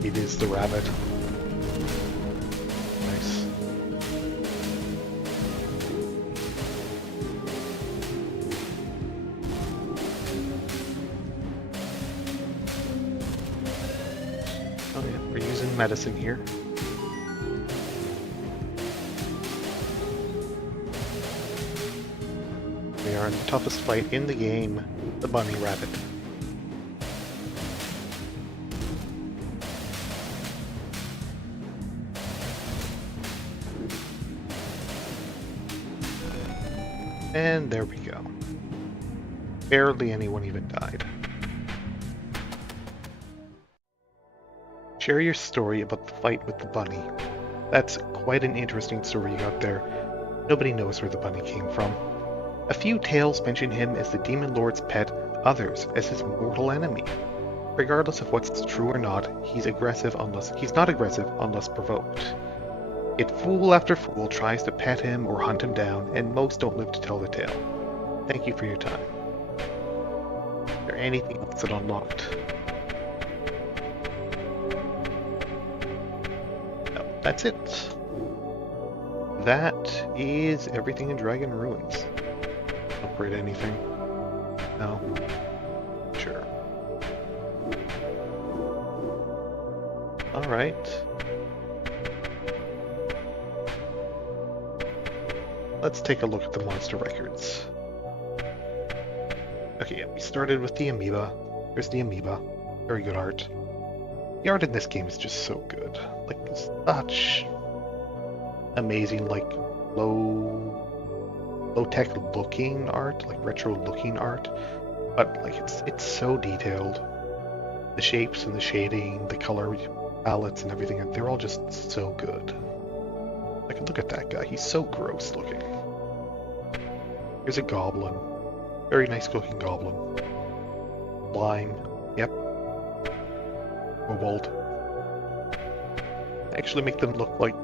It is the rabbit. Nice. Oh yeah, we're using medicine here. We are in the toughest fight in the game, the bunny rabbit. And there we go. Barely anyone even died. Share your story about the fight with the bunny. That's quite an interesting story you got there. Nobody knows where the bunny came from. A few tales mention him as the Demon Lord's pet, others as his mortal enemy. Regardless of what's true or not, he's not aggressive unless provoked. Yet fool after fool tries to pet him or hunt him down, and most don't live to tell the tale. Thank you for your time. Is there anything else that unlocked? No, that's it. That is everything in Dragon Ruins. Upgrade anything? No? Sure. Alright. Let's take a look at the monster records. Okay, yeah, we started with the amoeba. There's the amoeba. Very good art. The art in this game is just so good. Like, such amazing, like, low-tech looking art, like retro looking art. But, like, it's so detailed. The shapes and the shading, the color palettes and everything, they're all just so good. Like, look at that guy. He's so gross looking. Here's a goblin. Very nice looking goblin. Lime. Yep. Kobold. Actually make them look like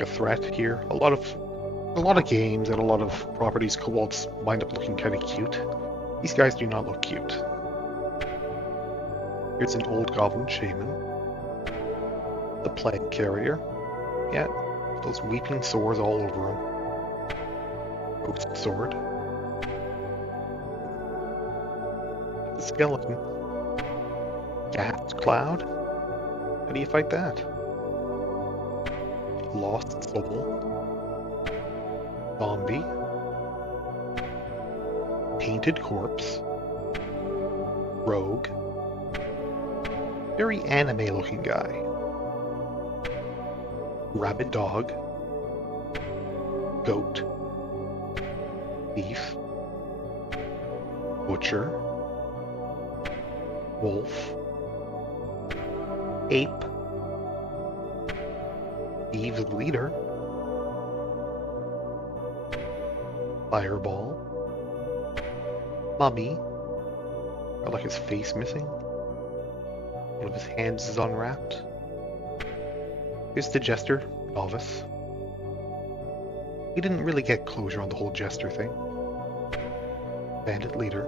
a threat here. A lot of games and a lot of properties, kobolds wind up looking kind of cute. These guys do not look cute. Here's an old goblin shaman. The plague carrier. Yeah, those weeping sores all over him. Ghost sword. The skeleton. Gas cloud. How do you fight that? Lost soul. Zombie. Painted corpse. Rogue. Very anime looking guy. Rabid dog. Goat. Thief. Butcher. Wolf. Ape. Thieves leader. Fireball. Mummy. Got like his face missing. One of his hands is unwrapped. Here's the Jester, novice. He didn't really get closure on the whole Jester thing. Bandit leader.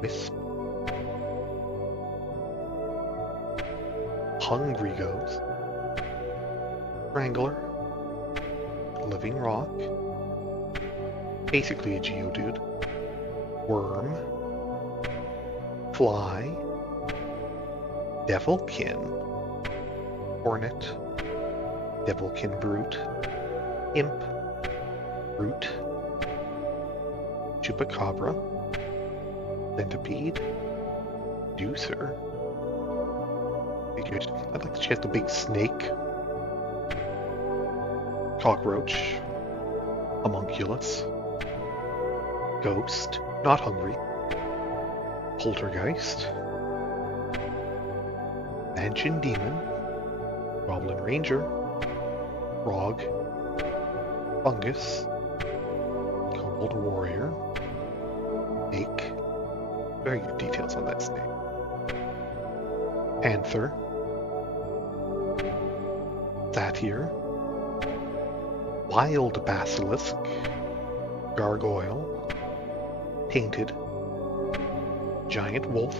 Wisp. Hungry Ghost. Wrangler. Living Rock. Basically a Geodude. Worm. Fly. Devilkin. Hornet. Devilkin Brute. Imp. Brute. Chupacabra. Centipede. Deucer. Figured. I'd like to check the big snake. Cockroach. Homunculus. Ghost. Not hungry. Poltergeist. Mansion Demon. Goblin Ranger. Frog. Fungus. Kobold Warrior. Snake. Very good details on that snake. Panther. Satyr. Wild Basilisk. Gargoyle. Painted. Giant Wolf.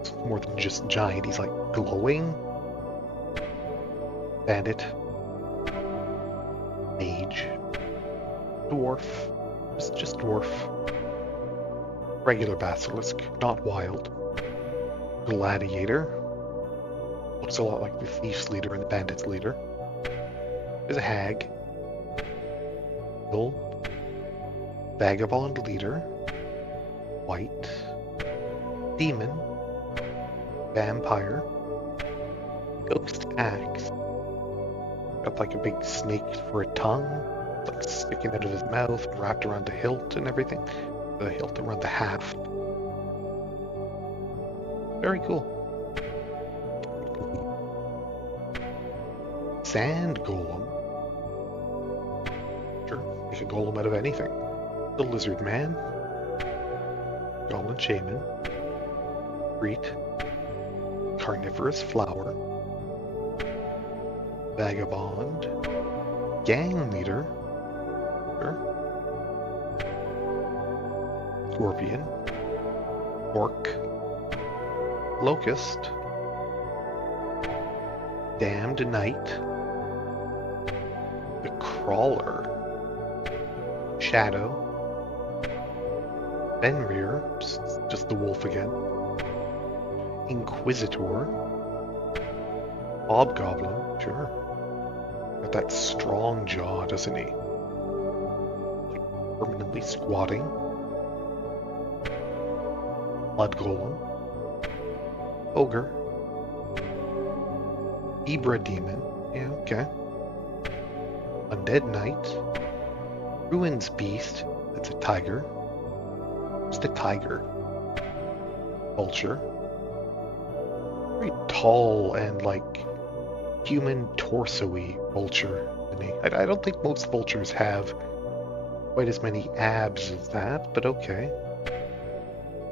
It's more than just giant, he's like glowing. Bandit. Mage. Dwarf. Just dwarf. Regular basilisk, not wild. Gladiator. Looks a lot like the thief's leader and the bandit's leader. There's a hag. Bull. Vagabond leader. White. Demon. Vampire. Ghost axe. Got like a big snake for a tongue, like sticking out of his mouth, wrapped around the hilt and everything. The hilt around the haft. Very cool. Sand golem. Sure, make a golem out of anything. The lizard man. Goblin shaman. Reet. Carnivorous flower. Vagabond. Gang leader. Sure. Scorpion. Orc. Locust. Damned Knight. The Crawler. Shadow. Fenrir. Just the wolf again. Inquisitor. Hobgoblin. Sure. Got that strong jaw, doesn't he? Like permanently squatting. Blood Golem. Ogre. Ibra Demon. Yeah, okay. Undead Knight. Ruins Beast. That's a tiger. What's the tiger? Vulture. Very tall and like human torso-y vulture to me. I don't think most vultures have quite as many abs as that, but okay.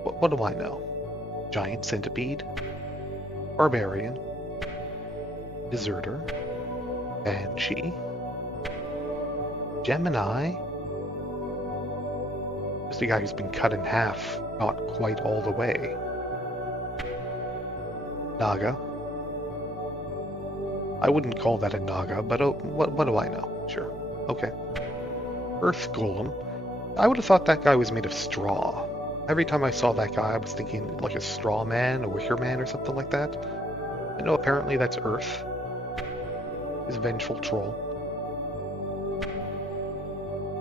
What do I know? Giant centipede, barbarian, deserter, banshee, Gemini, Just a guy who's been cut in half, not quite all the way. Naga. I wouldn't call that a Naga, but oh, what do I know? Sure. Okay. Earth Golem. I would have thought that guy was made of straw. Every time I saw that guy, I was thinking like a straw man, a wicker man, or something like that. I know apparently that's Earth. His vengeful troll.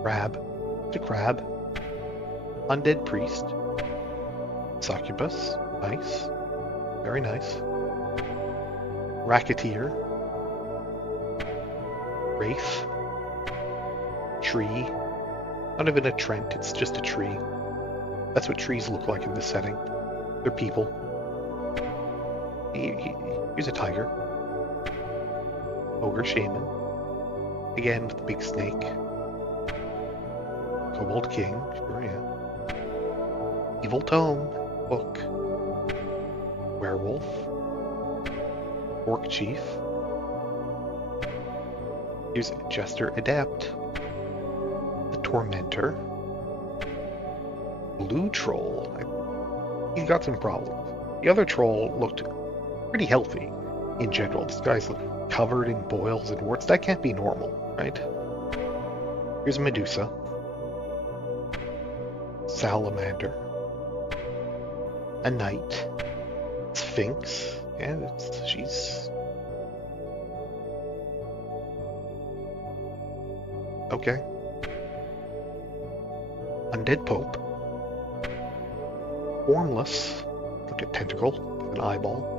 Crab. It's a crab. Undead priest. Succubus. Nice. Very nice. Racketeer. Wraith. Tree. Not even a Trent, it's just a tree. That's what trees look like in this setting. They're people. Here's a tiger. Ogre Shaman. Again with the big snake. Kobold King, sure, yeah. Evil Tome, book. Werewolf. Orc Chief. Here's Jester Adept. The Tormentor. Blue Troll. He's got some problems. The other troll looked pretty healthy in general. This guy's covered in boils and warts. That can't be normal, right? Here's Medusa. Salamander. A Knight. Sphinx. And she's... okay. Undead Pope. Formless. Look at tentacle with an eyeball.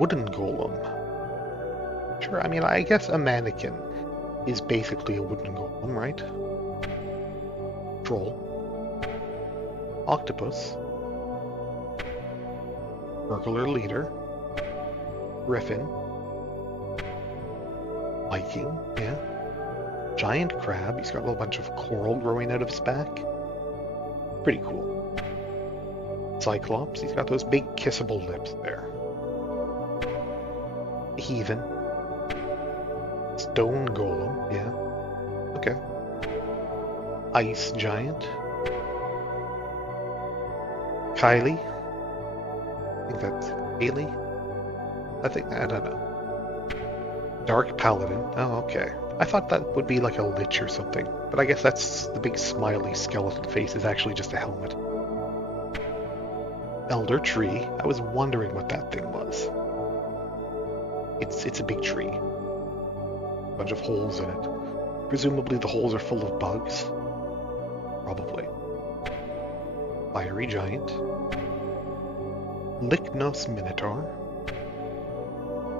Wooden Golem. Sure, I mean, I guess a mannequin is basically a wooden golem, right? Troll. Octopus. Burglar Leader. Griffin. Viking, yeah. Giant crab. He's got a little bunch of coral growing out of his back. Pretty cool. Cyclops. He's got those big kissable lips there. Heathen. Stone Golem, yeah. Okay. Ice Giant. Kylie. I think that's Haley. I don't know. Dark Paladin. Oh, okay. I thought that would be like a lich or something, but I guess that's the big smiley skeleton face is actually just a helmet. Elder Tree. I was wondering what that thing was. It's a big tree. A bunch of holes in it. Presumably the holes are full of bugs. Probably. Fiery Giant. Lycnos Minotaur.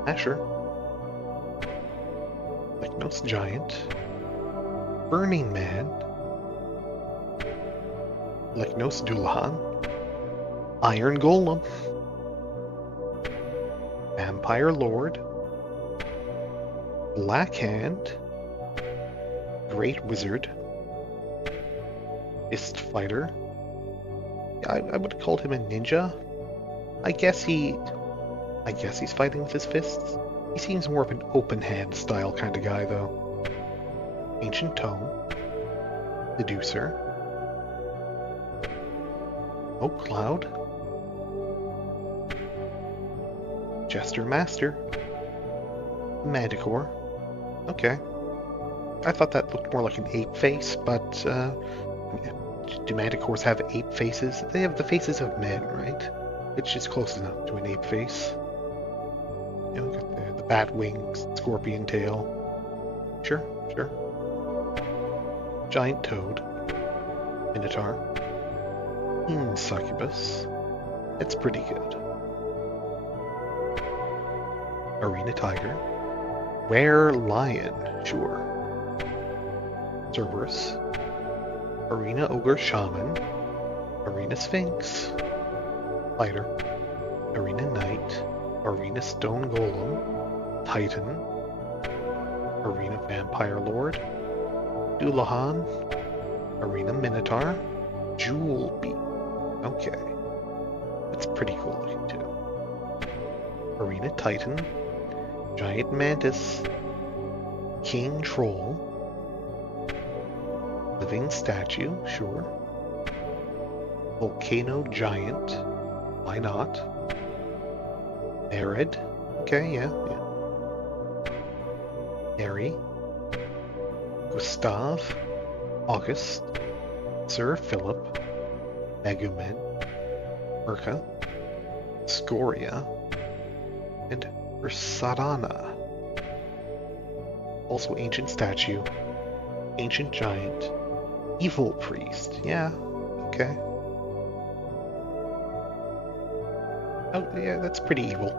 Asher. Lycnos Giant. Burning Man. Lycnos Dulan. Iron Golem. Vampire Lord. Black Hand. Great Wizard. Fist Fighter. I would have called him a ninja. I guess he's fighting with his fists. He seems more of an open hand style kind of guy though. Ancient Tome. Seducer. Oak Cloud. Jester Master. Manticore. Okay. I thought that looked more like an ape face, but do manticores have ape faces? They have the faces of men, right? Which is close enough to an ape face. You know, got the bat wings, scorpion tail. Sure, sure. Giant toad. Minotaur. Succubus. It's pretty good. Arena Tiger. Were Lion. Sure. Cerberus. Arena Ogre Shaman. Arena Sphinx. Fighter. Arena Knight. Arena Stone Golem. Titan. Arena Vampire Lord. Dullahan. Arena Minotaur. Jewel Beat. Okay. That's pretty cool looking too. Arena Titan. Giant Mantis. King Troll. Living statue, sure. Volcano giant, why not? Arid, okay, yeah. Mary. Gustav. August. Sir Philip. Megumin. Urca. Scoria. And Ursadana. Also ancient statue. Ancient giant. Evil priest. Yeah, okay. Oh, yeah, that's pretty evil.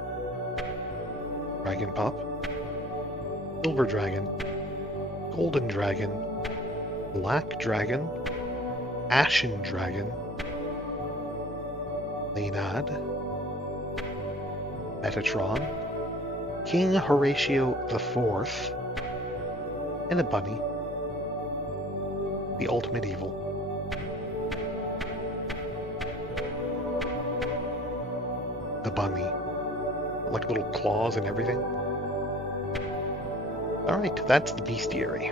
Dragon Pop. Silver Dragon. Golden Dragon. Black Dragon. Ashen Dragon. Leonard. Metatron. King Horatio IV. And a bunny. The ultimate evil. The bunny. Like little claws and everything. Alright, that's the Bestiary.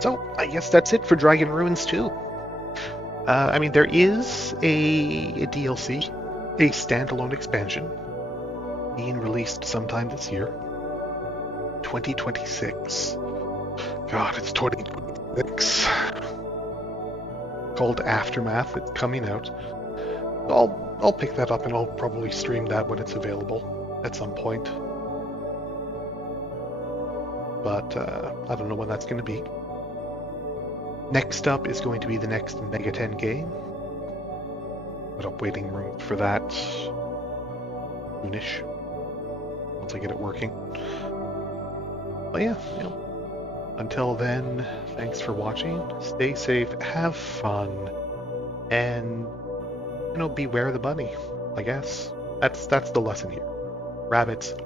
So, I guess that's it for Dragon Ruins 2. I mean, there is a DLC, a standalone expansion, being released sometime this year. 2026. God, it's 2026. Called Aftermath. It's coming out. I'll pick that up and I'll probably stream that when it's available at some point. But I don't know when that's going to be. Next up is going to be the next Mega 10 game. Put up waiting room for that soonish. Once I get it working. But yeah, until then, thanks for watching. Stay safe, have fun, and beware the bunny, I guess. That's the lesson here. Rabbits